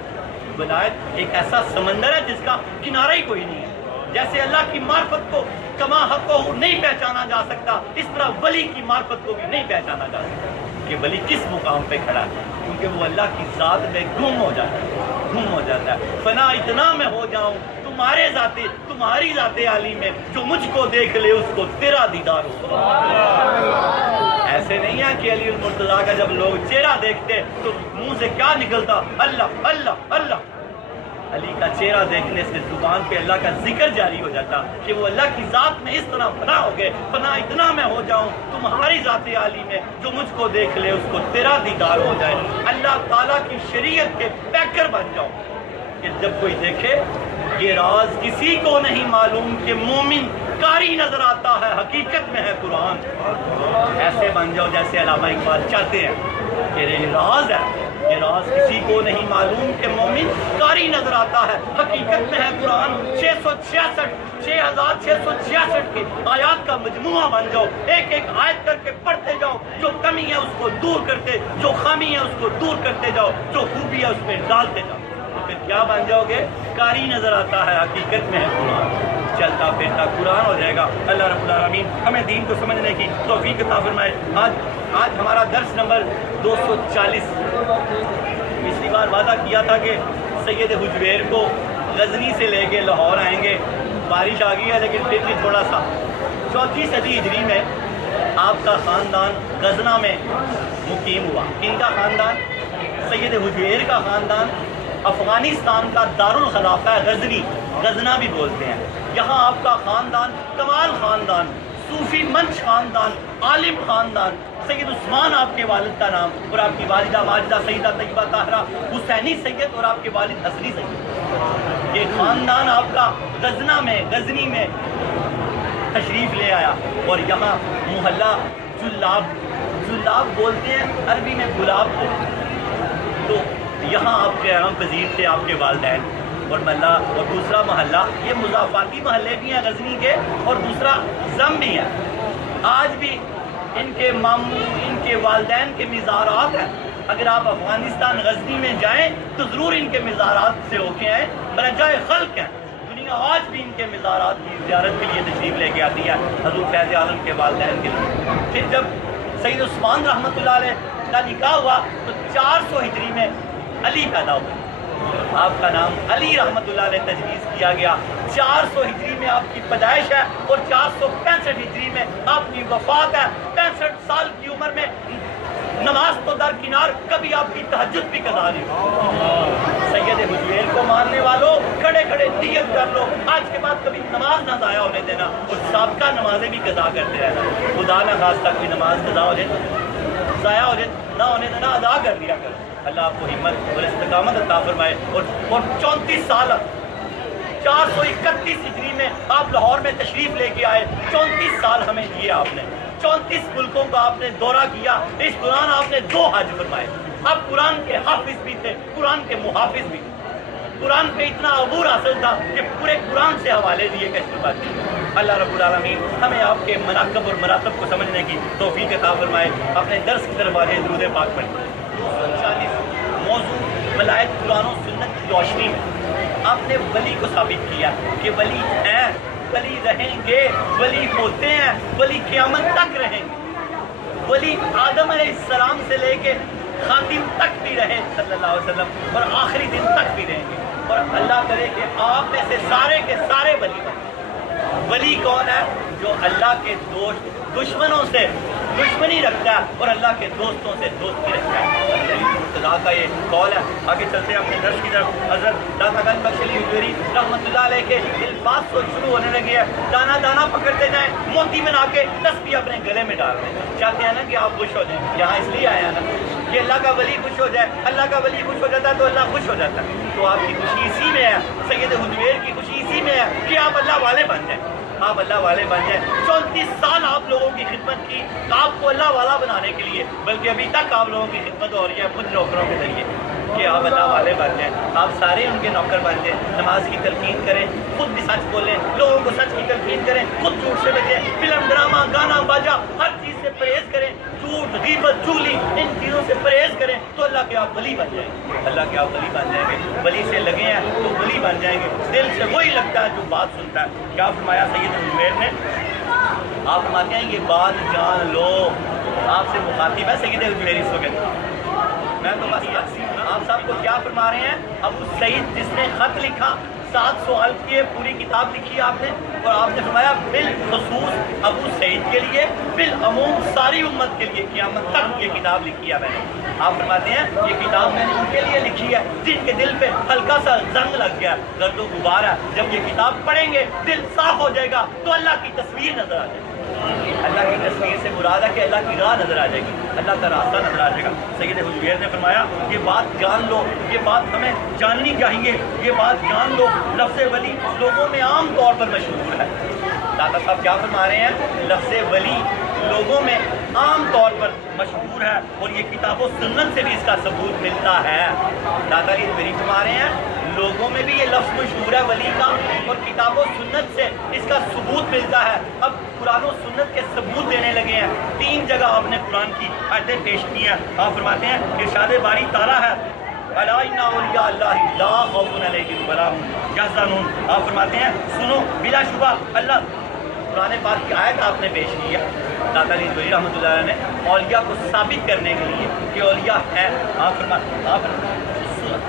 ولایت ایک ایسا سمندر ہے جس کا کنارہ ہی کوئی نہیں ہے. جیسے اللہ کی معرفت کو کما حق کو نہیں پہچانا جا سکتا, اس طرح ولی کی معرفت کو بھی نہیں پہچانا جا سکتا کہ ولی کس مقام پہ کھڑا ہے, کیونکہ وہ اللہ کی ذات میں گم ہو جاتا ہے. فنا اتنا میں ہو جاؤں تمہاری ذات عالی میں, جو مجھ کو دیکھ لے اس کو تیرا دیدار ہو. ایسے نہیں ہے کہ علی المرتضیٰ کا جب لوگ چہرہ دیکھتے تو منہ سے کیا نکلتا, اللہ اللہ اللہ. علی کا چہرہ دیکھنے سے زبان پہ اللہ کا ذکر جاری ہو جاتا کہ وہ اللہ کی ذات میں اس طرح فنا ہو گئے. فنا اتنا میں ہو جاؤں تمہاری ذات عالی میں, جو مجھ کو دیکھ لے اس کو تیرا دیدار ہو جائے. اللہ تعالیٰ کی شریعت کے پیکر بن جاؤ کہ جب کوئی دیکھے یہ راز کسی کو نہیں معلوم کہ مومن کاری نظر آتا ہے, حقیقت میں ہے قرآن. ایسے بن جاؤ جیسے علامہ اقبال چاہتے ہیں کہ یہ راز ہے, یہ راز کسی کو نہیں معلوم کہ مومن کاری نظر آتا ہے, حقیقت میں ہے قرآن. 6666 کی آیات کا مجموعہ بن جاؤ, ایک ایک آیت کر کے پڑھتے جاؤ. جو کمی ہے اس کو دور کرتے, جو خامی ہے اس کو دور کرتے جاؤ, جو خوبی ہے اس میں ڈالتے جاؤ. پھر کیا بن جاؤ گے, کاری نظر آتا ہے, حقیقت میں ہے قرآن. چلتا پھرتا قرآن ہو جائے گا. اللہ رب العالمین ہمیں دین کو سمجھنے کی توفیق عطا فرمائے. آج ہمارا درس نمبر 240. پچھلی بار وعدہ کیا تھا کہ سید حجویر کو غزنی سے لے کے لاہور آئیں گے. بارش آ گئی ہے لیکن پھر بھی تھوڑا سا. 4 صدی ہجری میں آپ کا خاندان غزنہ میں مقیم ہوا. کن کا خاندان؟ سید حجویر کا خاندان افغانستان کا دارالخلافہ غزنی، غزنہ بھی بولتے ہیں، یہاں آپ کا خاندان کمال خاندان، صوفی منش خاندان، عالم خاندان، سید عثمان آپ کے والد کا نام، اور آپ کی والدہ ماجدہ سیدہ طیبہ طاہرہ حسینی سید، اور آپ کے والد حسنی سید، یہ خاندان آپ کا غزنہ میں، غزنی میں تشریف لے آیا، اور یہاں محلہ جلاب بولتے ہیں عربی میں گلاب کو، تو یہاں آپ کے اہم پذیر تھے آپ کے والدین، اور محلہ اور دوسرا محلہ، یہ مضافاتی محلے بھی ہیں غزنی کے، اور دوسرا زم بھی ہے، آج بھی ان کے ماموں، ان کے والدین کے مزارات ہیں، اگر آپ افغانستان غزنی میں جائیں تو ضرور ان کے مزارات سے ہو کے آئیں، مرجع خلق ہیں، دنیا آج بھی ان کے مزارات کی زیارت کے لیے تشریف لے کے آتی ہے، حضور فیض عالم کے والدین کے لیے۔ پھر جب سید عثمان رحمۃ اللہ علیہ کا نکاح ہوا تو 400 ہجری میں علی پیدا ہوئے، آپ کا نام علی رحمۃ اللہ علیہ تجویز کیا گیا، 400 ہجری میں آپ کی پیدائش ہے، اور 465 ہجری میں آپ کی وفات ہے، 65 سال کی عمر میں نماز تو درکنار، کبھی آپ کی تہجد بھی قضا نہیں ہوئی۔ سید حجویر کو ماننے والوں کھڑے کھڑے نیت کر لو، آج کے بعد کبھی نماز نہ ضائع ہونے دینا، اور سابقہ نمازیں بھی قضا کرتے رہنا، خدا نہ خواستہ کوئی نماز قضا ہو جائے، ضائع ہو جائے، نہ ہونے دینا، ادا کر دیا کرو۔ اللہ آپ کو ہمت اور استقامت عطا فرمائے، اور 34 سال 431 ہجری میں آپ لاہور میں تشریف لے کے آئے، 34 سال ہمیں دیے آپ نے، 34 ملکوں کا آپ نے دورہ کیا، اس قرآن آپ نے 2 حج فرمائے، آپ قرآن کے حافظ بھی تھے، قرآن کے محافظ بھی، قرآن پہ اتنا عبور حاصل تھا کہ پورے قرآن سے حوالے دیے کشف بات۔ اللہ رب العالمین ہمیں آپ کے مناقب اور مراتب کو سمجھنے کی توفیق عطا فرمائے۔ اپنے درس کی طرف آگے درود پاک پڑھیں۔ 240 موضوع ولایت قرآن و سنت کی روشنی میں آپ نے ولی کو ثابت کیا کہ ولی ہیں، ولی رہیں گے، ولی ہوتے ہیں، ولی قیامت تک رہیں گے، ولی آدم علیہ السلام سے لے کے خاتم تک بھی رہے صلی اللہ علیہ وسلم، اور آخری دن تک بھی رہیں گے، اور اللہ کرے کہ آپ میں سے سارے کے سارے ولی بنیں۔ ولی کون ہے؟ جو اللہ کے دشمنوں سے دشمنی رکھتا ہے اور اللہ کے دوستوں سے دوستی رکھتا ہے۔ خدا کا یہ قول ہے۔ آگے چلتے ہیں اپنے درس کی طرف۔ حضرت داتا گنج بخش علی حجویری رحمۃ اللہ علیہ کے الفاظ تو شروع ہونے لگے ہیں، دانا دانا پکڑتے جائیں، موتی بنا کے تسبیح اپنے گلے میں ڈال دیں، چاہتے ہیں نا کہ آپ خوش ہو جائیں، یہاں اس لیے آئے ہیں نا کہ اللہ کا ولی خوش ہو جائے، اللہ کا ولی خوش ہو جاتا ہے تو اللہ خوش ہو جاتا ہے، تو آپ کی خوشی اسی میں ہے، سید حجویر کی خوشی اسی میں ہے کہ آپ اللہ والے بن جائیں، آپ اللہ والے بن جائیں۔ 34 سال آپ لوگوں کی خدمت کی، آپ کو اللہ والا بنانے کے لیے، بلکہ ابھی تک آپ لوگوں کی خدمت ہو رہی ہے خود نوکروں کے ذریعے کہ آپ اللہ والے بن جائیں، آپ سارے ان کے نوکر بن جائیں، نماز کی تلقین کریں، خود بھی سچ بولیں، لوگوں کو سچ کی تلقین کریں، خود جھوٹ سے بچیں، فلم ڈرامہ گانا باجا ہر چیز سے پرہیز کریں، جھوٹ غیبت چغلی ان چیزوں سے پرہیز کریں تو اللہ کے آپ ولی بن جائیں گے، اللہ کے آپ ولی بن جائیں گے، ولی سے لگے ہیں تو ولی بن جائیں گے، دل سے وہی لگتا ہے جو بات سنتا ہے۔ کیا فرمایا سید حجویر نے؟ آپ فرماتے ہیں یہ بات جان لو، آپ سے مخاطب ہے سید حجویر اس وقت، میں تو بس آپ صاحب کو کیا فرما رہے ہیں؟ ابو سعید جس نے خط لکھا، 700 الف کی پوری کتاب لکھی آپ نے، اور آپ نے فرمایا بالخصوص ابو سعید کے لیے، بالعموم ساری امت کے لیے قیامت تک یہ کتاب لکھی ہے میں نے۔ آپ فرماتے ہیں یہ کتاب میں نے ان کے لیے لکھی ہے جن کے دل پہ ہلکا سا زنگ لگ گیا، گرد و غبار ہے، جب یہ کتاب پڑھیں گے دل صاف ہو جائے گا تو اللہ کی تصویر نظر آ جائے گی، اللہ کی تصویر سے مراد ہے کہ اللہ کی راہ نظر آ جائے گی، اللہ کا راستہ نظر آ جائے گا۔ سید حجویر نے فرمایا یہ بات جان لو، یہ بات ہمیں جاننی چاہیے، یہ بات جان لو، لفظ ولی لوگوں میں عام طور پر مشہور ہے۔ داتا صاحب کیا فرما رہے ہیں؟ لفظ ولی لوگوں میں عام طور پر مشہور ہے، اور یہ کتاب و سنت سے بھی اس کا ثبوت ملتا ہے۔ داتا علی حجویری فرما رہے ہیں لوگوں میں بھی یہ لفظ مشہور ہے ولی کا، اور کتاب و سنت سے اس کا ثبوت ملتا ہے۔ اب قرآن و سنت کے ثبوت دینے لگے ہیں، 3 جگہ آپ نے قرآن کی آیتیں پیش کی ہیں۔ آپ فرماتے ہیں ارشاد باری تعالیٰ ہے الا ان اولیاء اللہ لا خوف علیہم ولا هم یحزنون، آپ فرماتے ہیں سنو بلا شبہ اللہ، قرآن پاک کی آیت آپ نے پیش کی ہے داتا علی حجویری رحمۃ اللہ علیہ نے اولیاء کو ثابت کرنے کے لیے کہ اولیاء ہے۔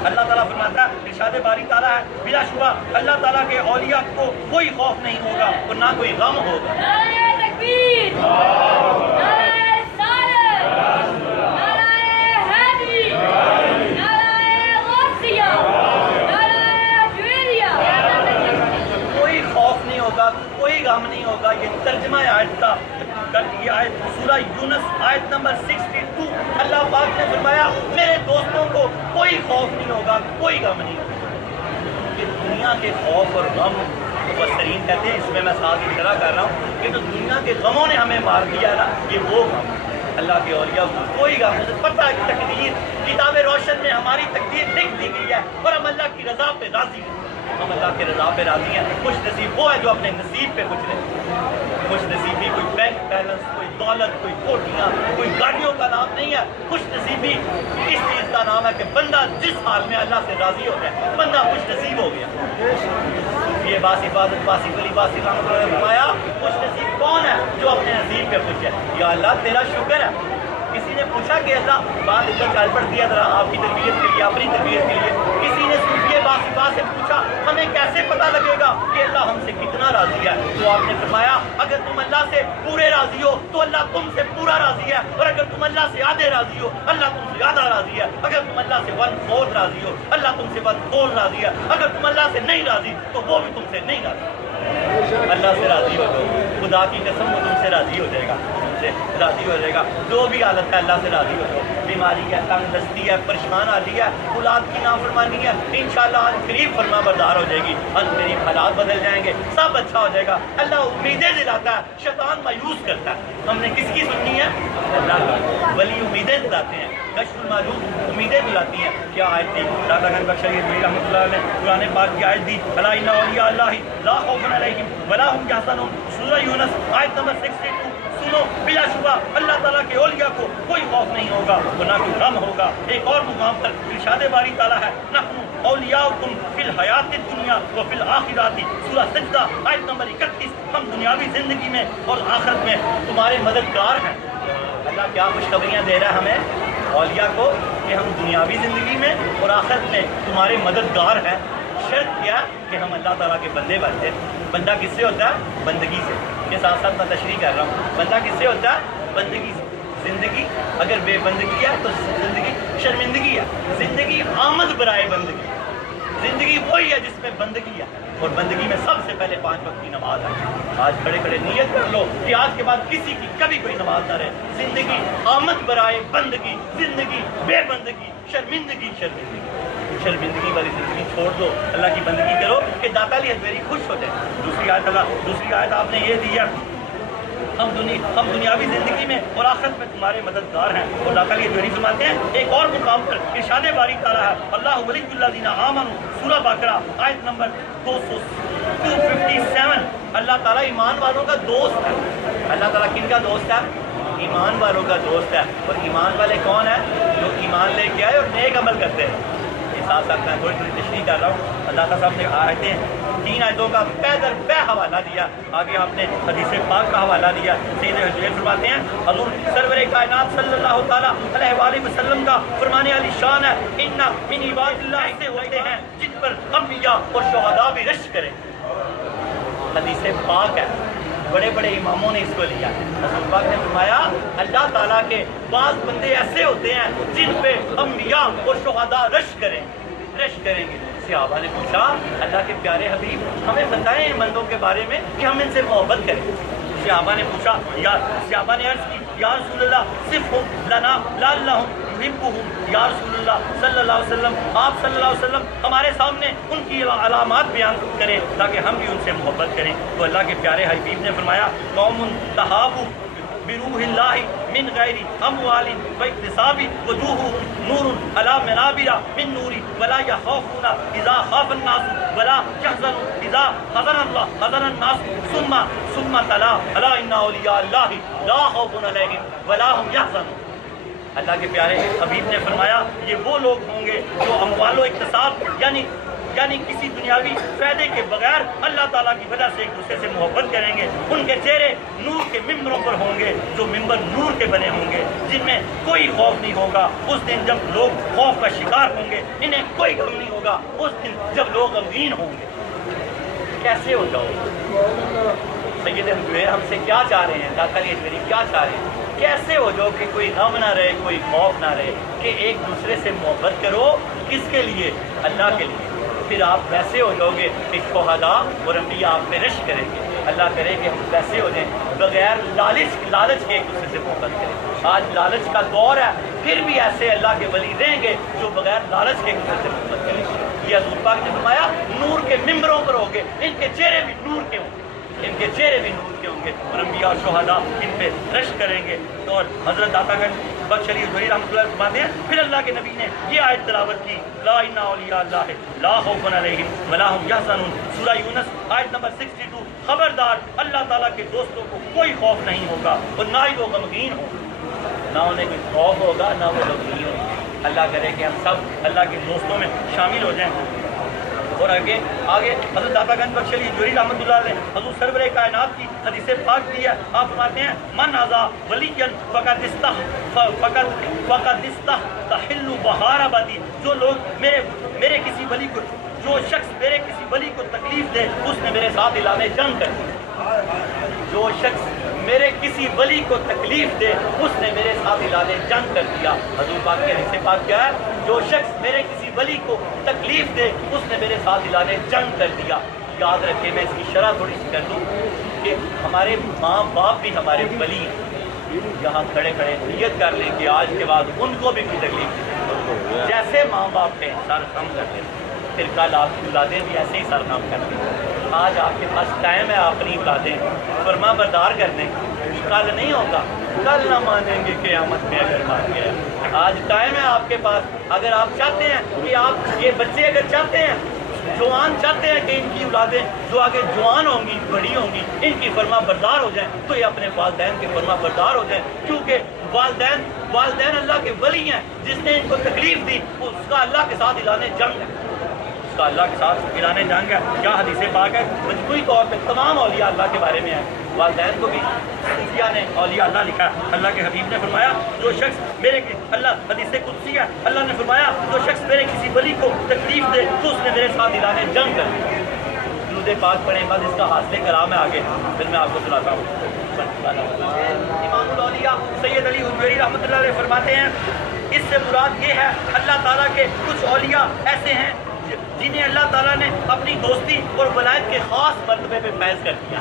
اللہ تعالیٰ فرماتا ہے ارشاد باری تعالیٰ ہے بلا شبہ اللہ تعالیٰ کے اولیاء کو کوئی خوف نہیں ہوگا اور نہ کوئی غم ہوگا۔ نعرہ تکبیر، نعرہ رسالت، نعرہ حیدری، آیت نمبر 62 اللہ پاک نے فرمایا میرے دوستوں کو کوئی خوف نہیں ہوگا، کوئی غم نہیں ہوگا۔ کہ دنیا کے خوف اور غم مفسرین کہتے ہیں، اس میں ساتھ اشارہ کر رہا ہوں کہ جو دنیا کے غموں نے ہمیں مار دیا نا، یہ وہ غم اللہ کے اولیاء کو کوئی غم نہیں۔ پتہ ہے تقدیر کتاب روشن میں ہماری تقدیر لکھ دی گئی ہے اور ہم اللہ کی رضا پہ راضی ہیں، ہم اللہ کے رضا پہ راضی ہیں۔ خوش نصیب وہ ہے جو اپنے نصیب پہ کچھ نہیں۔ خوش نصیبی کوئی بینک بیلنس، کوئی دولت، کوئی کوٹیاں، کوئی گاڑیوں کا نام نہیں ہے۔ خوش نصیبی اس چیز کا نام ہے کہ بندہ جس حال میں اللہ سے راضی ہو جائے، بندہ خوش نصیب ہو گیا۔ یہ باس حفاظت باسی ولی باسی رحمۃ اللہ نے فرمایا خوش نصیب کون ہے جو اپنے نصیب پہ خوش ہے۔ یا اللہ تیرا شکر ہے۔ کسی نے پوچھا کہ اللہ بات ادھر چل پڑ دیا ذرا آپ کی تربیت کے لیے، اپنی تربیت کے لیے، کسی نے صوفیہ باصفہ سے پوچھا ہمیں کیسے پتہ لگے گا کہ اللہ ہم سے کتنا راضی ہے؟ تو آپ نے فرمایا اگر تم اللہ سے پورے راضی ہو تو اللہ تم سے پورا راضی ہے، اور اگر تم اللہ سے آدھے راضی ہو اللہ تم سے آدھا راضی ہے، اگر تم اللہ سے 1/4 راضی ہو اللہ تم سے 1/4 راضی ہے، اگر تم اللہ سے نہیں راضی تو وہ بھی تم سے نہیں راضی۔ اللہ سے راضی ہو تو خدا کی قسم وہ تم سے راضی ہو جائے گا، تم سے راضی ہو جائے گا۔ جو بھی حالت ہے اللہ سے راضی ہو جاؤ، بیماری ہے، تنگ دستی ہے، پریشان حالی ہے، اولاد کی نافرمانی ہے، انشاءاللہ ان قریب فرما بردار ہو جائے گی، ان قریب حالات بدل جائیں گے، سب اچھا ہو جائے گا۔ اللہ امیدیں دلاتا ہے، شیطان مایوس کرتا ہے۔ ہم نے کس کی سننی ہے؟ اللہ کا۔ ولی امیدیں دلاتے ہیں، کشف المعروف امیدیں دلاتی ہیں۔ کیا آیت تھی؟ دادا گنج بخش رحمۃ اللہ نے قرآن پاک کی آیت دی، الا ان اولیاء اللہ لا خوف علیہم ولا هم یحزنون، سورہ یونس آیت نمبر 62۔ سنو بلا شبہ اللہ تعالیٰ کے اولیاء کو کوئی خوف نہیں ہوگا، نہ کوئی غم ہوگا۔ ایک اور مقام پر ارشاد باری تعالیٰ ہے نحن اولیاؤکم فی الحیات الدنیا و فی الآخرات، سورہ سجدہ آیت نمبر 31۔ ہم دنیاوی زندگی میں اور آخرت میں تمہارے مددگار ہیں۔ اللہ کیا خوشخبریاں دے رہا ہے ہمیں اولیاء کو کہ ہم دنیاوی زندگی میں اور آخرت میں تمہارے مددگار ہیں۔ شرط کیا کہ ہم اللہ تعالیٰ کے بندے بن جائیں۔ بندہ کس سے ہوتا ہے؟ بندگی سے۔ یہ ساتھ ساتھ میں تشریح کر رہا ہوں، بندہ کس سے ہوتا ہے؟ بندگی سے۔ زندگی اگر بے بندگی ہے تو زندگی شرمندگی ہے۔ زندگی آمد برائے بندگی، زندگی وہی ہے جس میں بندگی ہے، اور بندگی میں سب سے پہلے 5 وقت کی نماز ہے۔ آج کھڑے کھڑے نیت کر لو کہ آج کے بعد کسی کی کبھی کوئی نماز نہ رہے۔ زندگی آمد برائے بندگی، زندگی بے بندگی، شرمندگی شرمندگی والی زندگی چھوڑ دو، اللہ کی بندگی کرو کہ داتا علی حجویری خوش ہو جائے۔ دوسری آیت آپ نے یہ دی ہے ہم دنیاوی زندگی میں اور آخرت میں تمہارے مددگار ہیں، اور داتا علی حجویری فرماتے ہیں ایک اور مقام پر ارشاد باری تعالیٰ ہے اللہ ولی الذین آمنوا، سورہ بقرہ آیت نمبر 257۔ اللہ تعالیٰ ایمان والوں کا دوست ہے۔ اللہ تعالیٰ کن کا دوست ہے؟ ایمان والوں کا دوست ہے۔ اور ایمان والے کون ہیں؟ جو ایمان لے کے آئے اور نیک عمل کرتے ہیں۔ ساتھ ساتھ میں تھوڑی تشریح کر رہا ہوں۔ اللہ تعالیٰ صاحب نے آیتیں 3 آیتوں کا پیدر بے حوالہ دیا، آگے آپ نے حدیث پاک کا حوالہ دیا۔ سید حجویری فرماتے ہیں حضور سرور کائنات صلی اللہ تعالیٰ علیہ وآلہ وسلم کا فرمانے والی شان ہے ان من عباد اللہ سے ہوتے ہیں جن پر انبیاء اور شہداء بھی رشک کریں۔ حدیث پاک ہے، بڑے بڑے اماموں نے اس کو لیا۔ رسول پاک نے فرمایا اللہ تعالیٰ کے بعض بندے ایسے ہوتے ہیں جن پہ انبیاء اور شہداء رشک کریں گے۔ صحابہ نے پوچھا اللہ کے پیارے حبیب ہمیں بتائیں ان بندوں کے بارے میں کہ ہم ان سے محبت کریں۔ صحابہ نے پوچھا صحابہ نے عرض کی یا رسول اللہ صفہم لنا لعلہم نحبہم، یا رسول اللہ صلی اللہ علیہ وسلم آپ صلی اللہ علیہ وسلم ہمارے سامنے ان کی علامات بیان کریں تاکہ ہم بھی ان سے محبت کریں۔ تو اللہ کے پیارے حبیب نے فرمایا قوم تحابوا بروح اللہ من غیر اموال و اکتساب وجوہہم نور علی منابر من نور ولا یخافون اذا خاف الناس ولا یحزنون اذا حزن الناس ثم تلا الا ان اولیاء اللہ لا خوف علیہم ولا هم یحزنون۔ اللہ کے پیارے حبیب نے فرمایا یہ وہ لوگ ہوں گے جو اموال و اکتساب یعنی کسی دنیاوی فائدے کے بغیر اللہ تعالیٰ کی وجہ سے ایک دوسرے سے محبت کریں گے۔ ان کے چہرے نور کے ممبروں پر ہوں گے جو ممبر نور کے بنے ہوں گے، جن میں کوئی خوف نہیں ہوگا۔ اس دن جب لوگ خوف کا شکار ہوں گے انہیں کوئی غم نہیں ہوگا، اس دن جب لوگ غمگین ہوں گے۔ کیسے ہو جاؤ؟ سید حجویری ہم سے کیا چاہ رہے ہیں؟ داتا علی حجویری کیا چاہ رہے ہیں؟ کیسے ہو جاؤ کہ کوئی غم نہ رہے، کوئی خوف نہ رہے، کہ ایک دوسرے سے محبت کرو۔ کس کے لیے؟ اللہ کے لیے۔ پھر آپ ویسے ہو جاؤ گے کہ شہداء اور انبیاء آپ پہ رشک کریں گے۔ اللہ کرے کہ ہم ویسے ہو جائیں بغیر لالچ کے ایک دوسرے سے محبت کریں. آج لالچ کا دور ہے، پھر بھی ایسے اللہ کے ولی رہیں گے جو بغیر لالچ کے ایک دوسرے سے محبت کریں گے. یہ حضور پاک نے فرمایا نور کے ممبروں پر ہوگے، ان کے چہرے بھی نور کے ہوں گے، ان کے چہرے بھی نور کے ہوں گے، اور انبیاء اور شہداء ان پہ رشک کریں گے. تو اور حضرت داتا گنج بخش علی حضوری رحمۃ اللہ فرماتے ہیں پھر اللہ کے نبی نے یہ آیت تلاوت کی، لا ان اولیاء اللہ لا خوف علیہم ولا هم یحزنون، سورہ یونس آیت نمبر 62. خبردار اللہ تعالیٰ کے دوستوں کو کوئی خوف نہیں ہوگا اور نہ ہی وہ غمگین ہوں، نہ انہیں کوئی خوف ہوگا نہ وہ غمگین ہوگا. اللہ کرے کہ ہم سب اللہ کے دوستوں میں شامل ہو جائیں. اور آگے حضرت داتا گنج بخش علی حضوری رحمۃ اللہ علیہ حضور سرور کائنات کی حدیث پاک دی ہے. آپ فرماتے ہیں من ازا ولیًا فقد استحل بہار آبادی، جو لوگ میرے کسی ولی کو، جو شخص میرے کسی ولی کو تکلیف دے اس نے میرے ساتھ اعلان جنگ کر دی. جو شخص میرے کسی ولی کو تکلیف دے اس نے میرے ساتھ اعلان جنگ کر دیا. حضور پاک کے حدیث پاک کیا ہے؟ جو شخص میرے کسی ولی کو تکلیف دے اس نے میرے ساتھ اعلان جنگ کر دیا. یاد رکھیں، میں اس کی شرح تھوڑی سی کر دوں کہ ہمارے ماں باپ بھی ہمارے ولی ہیں. یہاں کھڑے نیت کر لیں کہ آج کے بعد ان کو بھی کوئی تکلیف نہیں. جیسے ماں باپ پہ سر کم کرتے ہیں پھر کل آپ کی اولادیں بھی ایسے ہی سر کام کرتے ہیں. آج آپ کے پاس ٹائم ہے اپنی اولادیں فرما بردار کرنے، کل نہیں ہوگا، کل نہ مانیں گے قیامت میں اگر مان گیا. آج ٹائم ہے آپ کے پاس. اگر آپ چاہتے ہیں کہ آپ یہ بچے اگر چاہتے ہیں، جوان چاہتے ہیں کہ ان کی اولادیں جو آگے جوان ہوں گی، بڑی ہوں گی، ان کی فرما بردار ہو جائیں، تو یہ اپنے والدین کے فرما بردار ہو جائیں. کیونکہ والدین اللہ کے ولی ہیں. جس نے ان کو تکلیف دی اس کا اللہ کے ساتھ اعلان جنگ ہے، اس کا اللہ کے ساتھ اعلان جنگ ہے. کیا حدیث پاک ہے؟ مجموعی طور پہ تمام اولیاء اللہ کے بارے میں ہے. والدین کو بھی صوفیہ نے اولیاء اللہ لکھا ہے. اللہ کے حبیب نے فرمایا جو شخص اللہ حدیث قدسی ہے، اللہ نے فرمایا جو شخص میرے کسی ولی کو تکلیف دے تو اس نے میرے ساتھ اعلان جنگ کر دی. درود پاک پڑھیں، بس اس کا حاصل کلام ہے. آگے پھر میں آپ کو سناتا ہوں. امام الاولیاء سید علی حجویری رحمۃ اللہ علیہ فرماتے ہیں اس سے مراد یہ ہے اللہ تعالیٰ کے کچھ اولیاء ایسے ہیں جنہیں اللہ تعالیٰ نے اپنی دوستی اور ولایت کے خاص مرتبے پہ فیض کر دیا.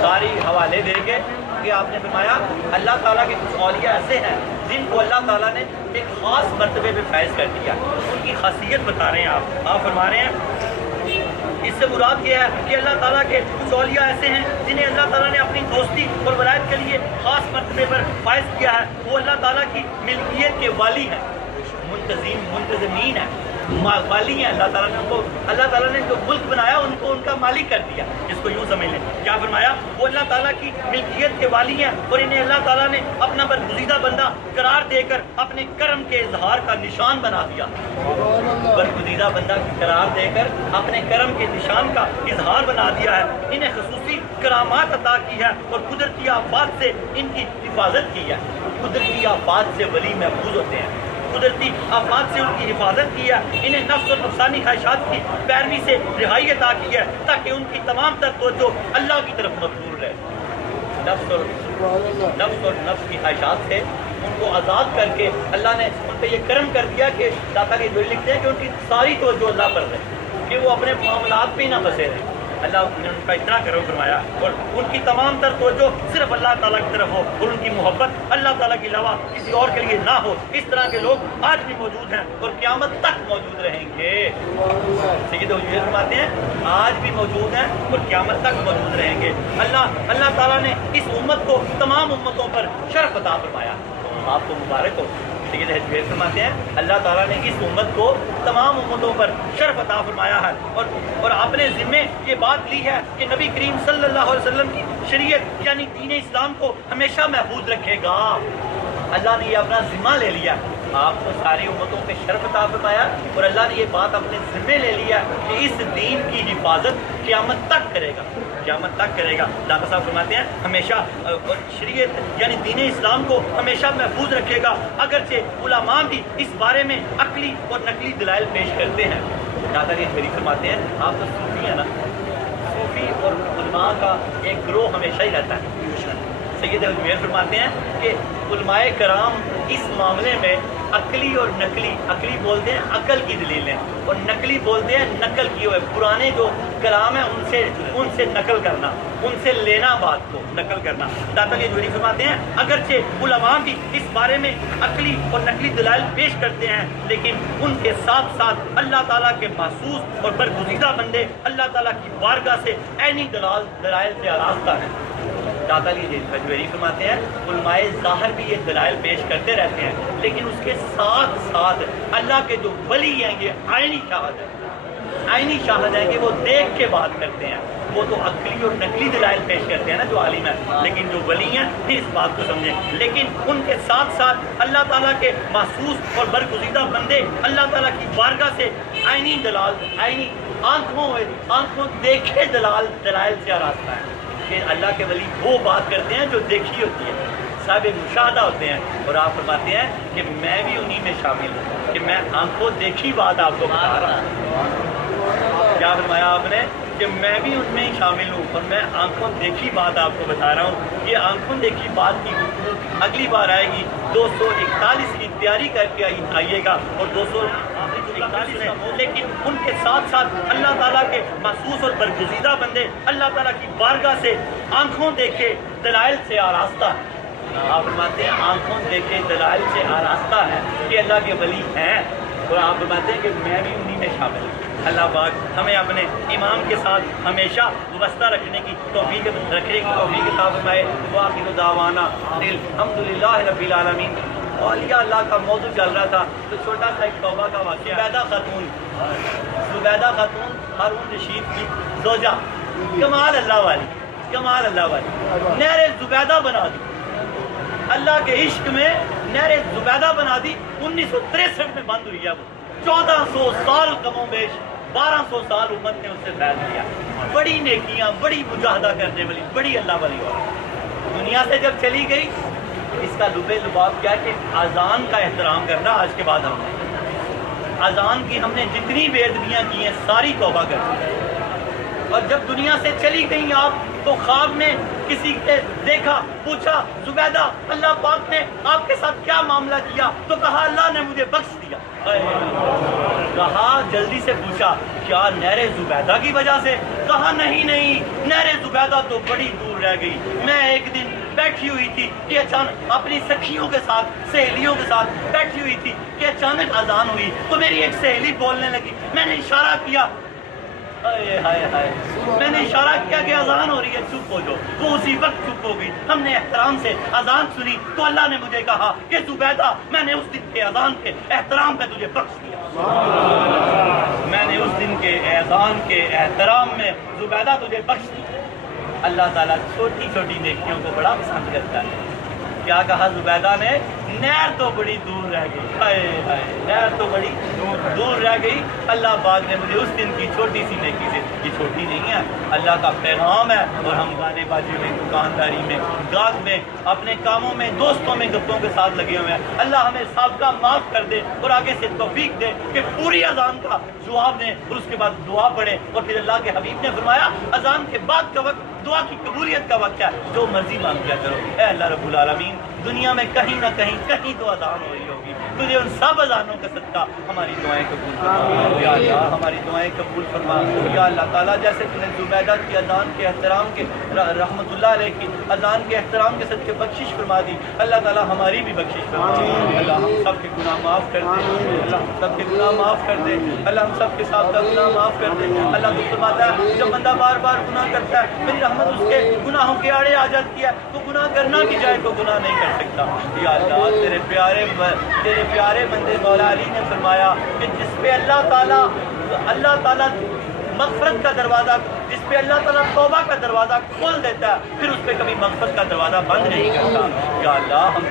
ساری حوالے دیں گے کہ آپ نے فرمایا اللہ تعالیٰ کے کچھ اولیاء ایسے ہیں جن کو اللہ تعالیٰ نے ایک خاص مرتبے پہ فیض کر دیا. ان کی خاصیت بتا رہے ہیں. آپ فرما رہے ہیں اس سے مراد یہ ہے کہ اللہ تعالیٰ کے کچھ اولیاء ایسے ہیں جنہیں اللہ تعالیٰ نے اپنی دوستی اور ولایت کے لیے خاص مرتبے پر فائز کیا ہے. وہ اللہ تعالیٰ کی ملکیت کے والی ہیں، منتظمین ہیں، والی ہیں. اللہ تعالیٰ نے جو ملک بنایا ان کو ان کا مالک کر دیا. اس کو یوں سمجھ لیں. کیا فرمایا؟ وہ اللہ تعالیٰ کی ملکیت کے والی ہیں اور انہیں اللہ تعالیٰ نے اپنا برگزیدہ بندہ قرار دے کر اپنے کرم کے اظہار کا نشان بنا دیا. برگزیدہ بندہ قرار دے کر اپنے کرم کے نشان کا اظہار بنا دیا ہے. انہیں خصوصی کرامات عطا کی ہے اور قدرتی آفات سے ان کی حفاظت کی ہے. قدرتی آفات سے ولی محفوظ ہوتے ہیں، قدرتی آفات سے ان کی حفاظت کی ہے. انہیں نفس اور نفسانی خواہشات کی پیروی سے رہائی عطا کی ہے تاکہ ان کی تمام تر توجہ اللہ کی طرف مبذول رہے. نفس اور نفس کی خواہشات سے ان کو آزاد کر کے اللہ نے ان پہ یہ کرم کر دیا کہ داتا کے جو لکھتے ہیں کہ ان کی ساری توجہ اللہ پر رہے، کہ وہ اپنے معاملات پہ ہی نہ پھنسے رہے. اللہ نے ان کا اتنا کرم فرمایا اور ان کی تمام تر توجہ صرف اللہ تعالیٰ کی طرف ہو اور ان کی محبت اللہ تعالیٰ کے علاوہ کسی اور کے لیے نہ ہو. اس طرح کے لوگ آج بھی موجود ہیں اور قیامت تک موجود رہیں گے. سید حجویری فرماتے ہیں آج بھی موجود ہیں اور قیامت تک موجود رہیں گے. اللہ تعالیٰ نے اس امت کو تمام امتوں پر شرف عطا فرمایا. آپ کو مبارک ہو. سید حجویری فرماتے ہیں اللہ تعالیٰ نے اس امت کو تمام امتوں پر شرف عطا فرمایا ہے اور آپ نے ذمے یہ بات لی ہے کہ نبی کریم صلی اللہ علیہ وسلم کی شریعت یعنی دین اسلام کو ہمیشہ محفوظ رکھے گا. اللہ نے یہ اپنا ذمہ لے لیا. آپ کو ساری امتوں پہ شرف عطا فرمایا اور اللہ نے یہ بات اپنے ذمے لے لیا کہ اس دین کی حفاظت قیامت تک کرے گا، قیامت تک کرے گا. داتا صاحب فرماتے ہیں ہمیشہ شریعت یعنی دین اسلام کو ہمیشہ محفوظ رکھے گا. اگرچہ علماء بھی اس بارے میں عقلی اور نقلی دلائل پیش کرتے ہیں. داتا جی شریف فرماتے ہیں آپ تو صوفی ہیں نا، صوفی اور علماء کا ایک گروہ ہمیشہ ہی رہتا ہے. سید حجویری فرماتے ہیں کہ علماء کرام اس معاملے میں عقلی اور نقلی، عقلی بولتے ہیں عقل کی دلیلیں اور نقلی بولتے ہیں نقل کی ہوئے پرانے جو کلام ہے ان سے نقل کرنا، ان سے لینا بات کو نقل کرنا۔ داتا علی حجویری فرماتے ہیں اگرچہ علماء بھی اس بارے میں عقلی اور نقلی دلائل پیش کرتے ہیں لیکن ان کے ساتھ ساتھ اللہ تعالیٰ کے محسوس اور برگزیدہ بندے اللہ تعالیٰ کی بارگاہ سے عینی دلائل سے آراستہ ہیں۔ داتا علی حجویری فرماتے ہیں علماء ظاہر بھی یہ دلائل پیش کرتے رہتے ہیں لیکن اس کے ساتھ ساتھ اللہ کے جو ولی ہیں یہ عینی شاہد ہیں، عینی شاہد ہیں کہ وہ دیکھ کے بات کرتے ہیں۔ وہ تو عقلی اور نقلی دلائل پیش کرتے ہیں نا جو عالم ہیں، لیکن جو ولی ہیں پھر اس بات کو سمجھیں۔ لیکن ان کے ساتھ ساتھ اللہ تعالیٰ کے محسوس اور برگزیدہ بندے اللہ تعالیٰ کی بارگاہ سے عینی عینی آنکھوں دیکھے دلائل سے آراستہ ہے کہ اللہ کے ولی وہ بات کرتے ہیں جو دیکھی ہوتی ہے، صاحب مشاہدہ ہوتے ہیں۔ اور آپ فرماتے ہیں کہ میں بھی انہی میں شامل ہوں کہ میں آنکھوں دیکھی بات آپ کو بتا رہا ہوں۔ کیا فرمایا آپ نے کہ میں بھی ان میں ہی شامل ہوں اور میں آنکھوں دیکھی بات آپ کو بتا رہا ہوں۔ یہ آنکھوں دیکھی بات کی گفتگو اگلی بار آئے گی 241 کی تیاری کر کے آئیے گا اور 241 لیکن ان کے ساتھ ساتھ اللہ تعالیٰ کے محسوس اور برگزیدہ بندے اللہ تعالیٰ کی بارگاہ سے آنکھوں دیکھے دلائل سے آراستہ ہے۔ آپ فرماتے ہیں آنکھوں دیکھے دلائل سے آراستہ ہے کہ اللہ کے ولی ہیں اور آپ فرماتے ہیں کہ میں بھی انہی میں شامل ہوں۔ اللہ پاک ہمیں اپنے امام کے ساتھ ہمیشہ وابستہ رکھنے کی توفیق عطا فرمائے۔ وآخر دعوانا الحمدللہ رب العالمین۔ اولیاء اللہ کا موضوع چل رہا تھا تو چھوٹا سا ایک توبہ کا واقعہ۔ زبیدہ خاتون ہارون رشید کی زوجہ، کمال اللہ والی نہر زبیدہ بنا دی، اللہ کے عشق میں نہر زبیدہ بنا دی۔ 1963 میں بند ہوئی ہے وہ، 1400 سال کم و بیش 1200 سال امت نے اس سے بیعت کیا۔ بڑی نیکیاں، بڑی مجاہدہ کرنے والی، بڑی اللہ والی عورت دنیا سے جب چلی گئی، اس کا لباب کیا کہ اذان کا احترام کرنا۔ آج کے بعد ہم نے اذان کی ہم نے جتنی بے ادبیاں کی ہیں ساری توبہ کر دی، اور جب دنیا سے چلی گئی آپ تو خواب میں کسی نے دیکھا، پوچھا زبیدہ اللہ پاک نے آپ کے ساتھ کیا معاملہ کیا؟ تو کہا اللہ نے مجھے بخش دیا۔ کہا جلدی سے پوچھا کیا نہر زبیدہ کی وجہ سے؟ کہا نہیں، نہر زبیدہ تو بڑی دور رہ گئی۔ میں ایک دن بیٹھی ہوئی تھی کہ اچانک اپنی سکھیوں کے ساتھ، سہیلیوں کے ساتھ بیٹھی ہوئی تھی کہ اچانک اذان ہوئی تو میری ایک سہیلی بولنے لگی، میں نے اشارہ کیا، میں نے اشارہ کیا کہ اذان ہو رہی ہے، چپ ہو جاؤ۔ وہ اسی وقت چپ ہو گئی۔ ہم نے احترام سے اذان سنی تو اللہ نے مجھے کہا کہ زبیدہ میں نے اس دن کے اذان کے احترام پہ تجھے بخش دیا۔ میں نے اس دن کے اذان کے احترام میں زبیدہ تجھے بخش دیا۔ اللہ تعالیٰ چھوٹی چھوٹی نیکیوں کو بڑا پسند کرتا ہے۔ کیا کہا زبیدہ نے؟ نہر تو بڑی دور رہ گئی، نہر تو بڑی دور رہ گئی۔ اللہ پاک نے مجھے اس دن کی چھوٹی سی نیکی سے، یہ چھوٹی نہیں ہے، اللہ کا پیغام ہے، اور ہم گانے بازی میں، دکانداری میں، گاہک میں، اپنے کاموں میں، دوستوں میں، گپوں کے ساتھ لگے ہوئے ہیں۔ اللہ ہمیں سابقہ معاف کر دے اور آگے سے توفیق دے کہ پوری اذان کا جواب دیں اور اس کے بعد دعا پڑھیں۔ اور پھر اللہ کے حبیب نے فرمایا اذان کے بعد کا وقت دعا کی قبولیت کا وقت ہے، جو مرضی مانگ کیا کرو۔ اے اللہ رب العالمین، دنیا میں کہیں نہ کہیں تو اذان ہو رہی ہوگی، تجھے ان سب اذانوں کا صدقہ ہماری دعائیں قبول فرما یا اللہ، ہماری دعائیں قبول فرما یا اللہ تعالیٰ۔ جیسے تم نے زبیدہ کی اذان کے احترام کے، رحمت اللہ علیہ کی اذان کے احترام کے صدقے بخشش فرما دی، اللہ تعالیٰ ہماری بھی بخشش فرما دی۔ اللہ ہم سب کے گناہ معاف کر دے، اللہ ہم سب کے گناہ معاف کر دے، اللہ ہم سب کے ساتھ کا گناہ معاف کر دے۔ اللہ تو فرماتا ہے جب بندہ بار بار گناہ کرتا ہے میری رحمت اس کے گناہوں کے آڑے آ جاتی ہے، تو گناہ کرنا بھی جائے تو گناہ نہیں کر سکتا۔ یا اللہ تیرے پیارے بندے مولا علی نے فرمایا کہ جس پہ اللہ تعالیٰ مغفرت کا دروازہ، جس پہ اللہ تعالیٰ توبہ کا دروازہ کھول دیتا ہے پھر اس پہ کبھی مغفرت کا دروازہ بند نہیں کرتا۔ یا اللہ ہم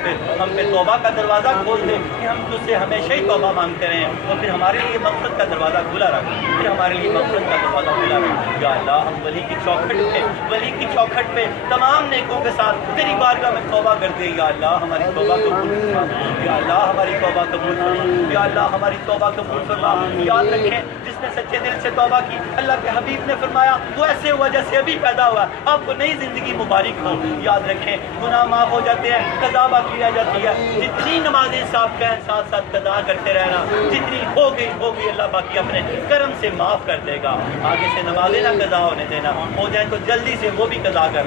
پہ توبہ کا دروازہ کھول دے کہ ہم تجھ سے ہمیشہ ہی توبہ مانگتے رہیں، اور پھر ہمارے لیے مغفرت کا دروازہ کھلا رکھ، پھر ہمارے لیے مغفرت کا دروازہ کھلا رکھ۔ یا اللہ ہم ولی کی چوکھٹ پہ تمام نیکوں کے ساتھ تیری بارگاہ میں توبہ کر دے۔ یا اللہ ہماری توبہ قبول فرما، یا اللہ ہماری توبہ قبول فرما، یا اللہ ہماری توبہ قبول فرما۔ یاد رکھیں جس نے سچے دل سے توبہ کی، اللہ کے حبیب نے فرمایا وہ ایسے ہوا جیسے ابھی پیدا ہوا. آپ کو نئی زندگی مبارک ہو. یاد رکھیں گناہ معاف ہو جاتے ہیں, قضا باقی رہ جاتی ہے. جتنی نمازیں صاحب کہیں ساتھ ساتھ قضا کرتے رہنا, جتنی ہو گئی اللہ باقی اپنے کرم سے معاف کر دے گا. آگے سے نمازیں نہ قضا ہونے دینا, ہو جائیں تو جلدی سے وہ بھی قضا کر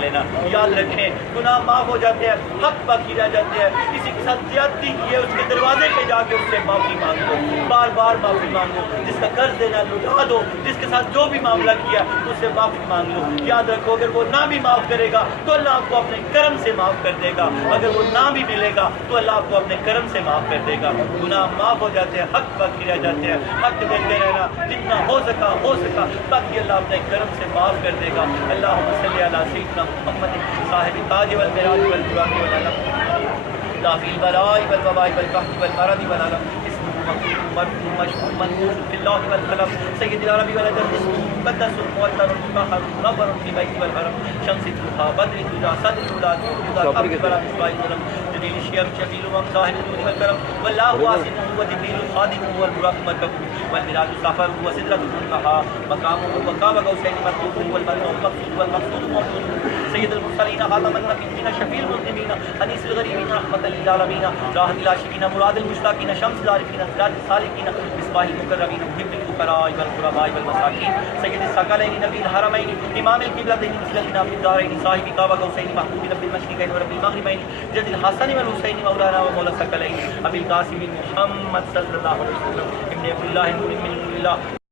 لینا. یاد رکھیں گناہ معاف ہو جاتے ہیں, حق باقی رہ جاتے ہیں. کسی کے ساتھ زیادتی کی ہے, اس کے دروازے پہ جا کے اس سے معافی مانگو, بار بار معافی مانگو. جس کا قرض دینا لٹا دو, جس کے ساتھ جو بھی معاملہ کیا اس سے معافی مانگ لو. یاد رکھو اگر وہ نہ بھی معاف کرے گا تو اللہ آپ کو اپنے کرم سے معاف کر دے گا. اگر وہ نہ بھی ملے گا تو اللہ آپ کو اپنے کرم سے معاف کر دے گا. گناہ معاف ہو جاتے ہیں, حق باقی رہ جاتے ہیں. حق دیتے رہنا جتنا ہو سکا باقی اللہ اپنے کرم سے معاف کر دے گا. اللہم صلی علی سیدنا محمد صاحب تاج والمراج والبراق والعلم دافی البلاء والوباء والقحط والمرض والعلم مشهور منقوش في الله والقلم سيد العربي والأدب اسمه مقدس مؤثر مطهر منور في بيت والحرم شمس الضحى بدر الهدى صدر الهدى نور الهدى قبل بلا مصباح الظلم جليل الشيم شفيل ومصاحب الجود والكرم والله واسع وجبريل خادم والبراق مركب والمراج سفر وسدرة المنتهى مقامه وقاب قوسين مربوط والمقصود والمقصود موجود سيد المرسلين خاتم النبيين شفيع المسلمين حديث الغريبين رحمة للعالمين راحة العاشقين مراد المشتاقين شمس العارفين سراج السالكين مصباح المقربين محب الفقراء والغرباء والمساكين سيد الثقلين نبي الحرمين امام القبلتين مسلمين في الدارين صاحب قاب قوسين محمود رب المشرقين ورب المغربين جد الحسن والحسين مولانا ومولى الثقلين ابي القاسم محمد صلى الله عليه وسلم ابن عبد الله من الله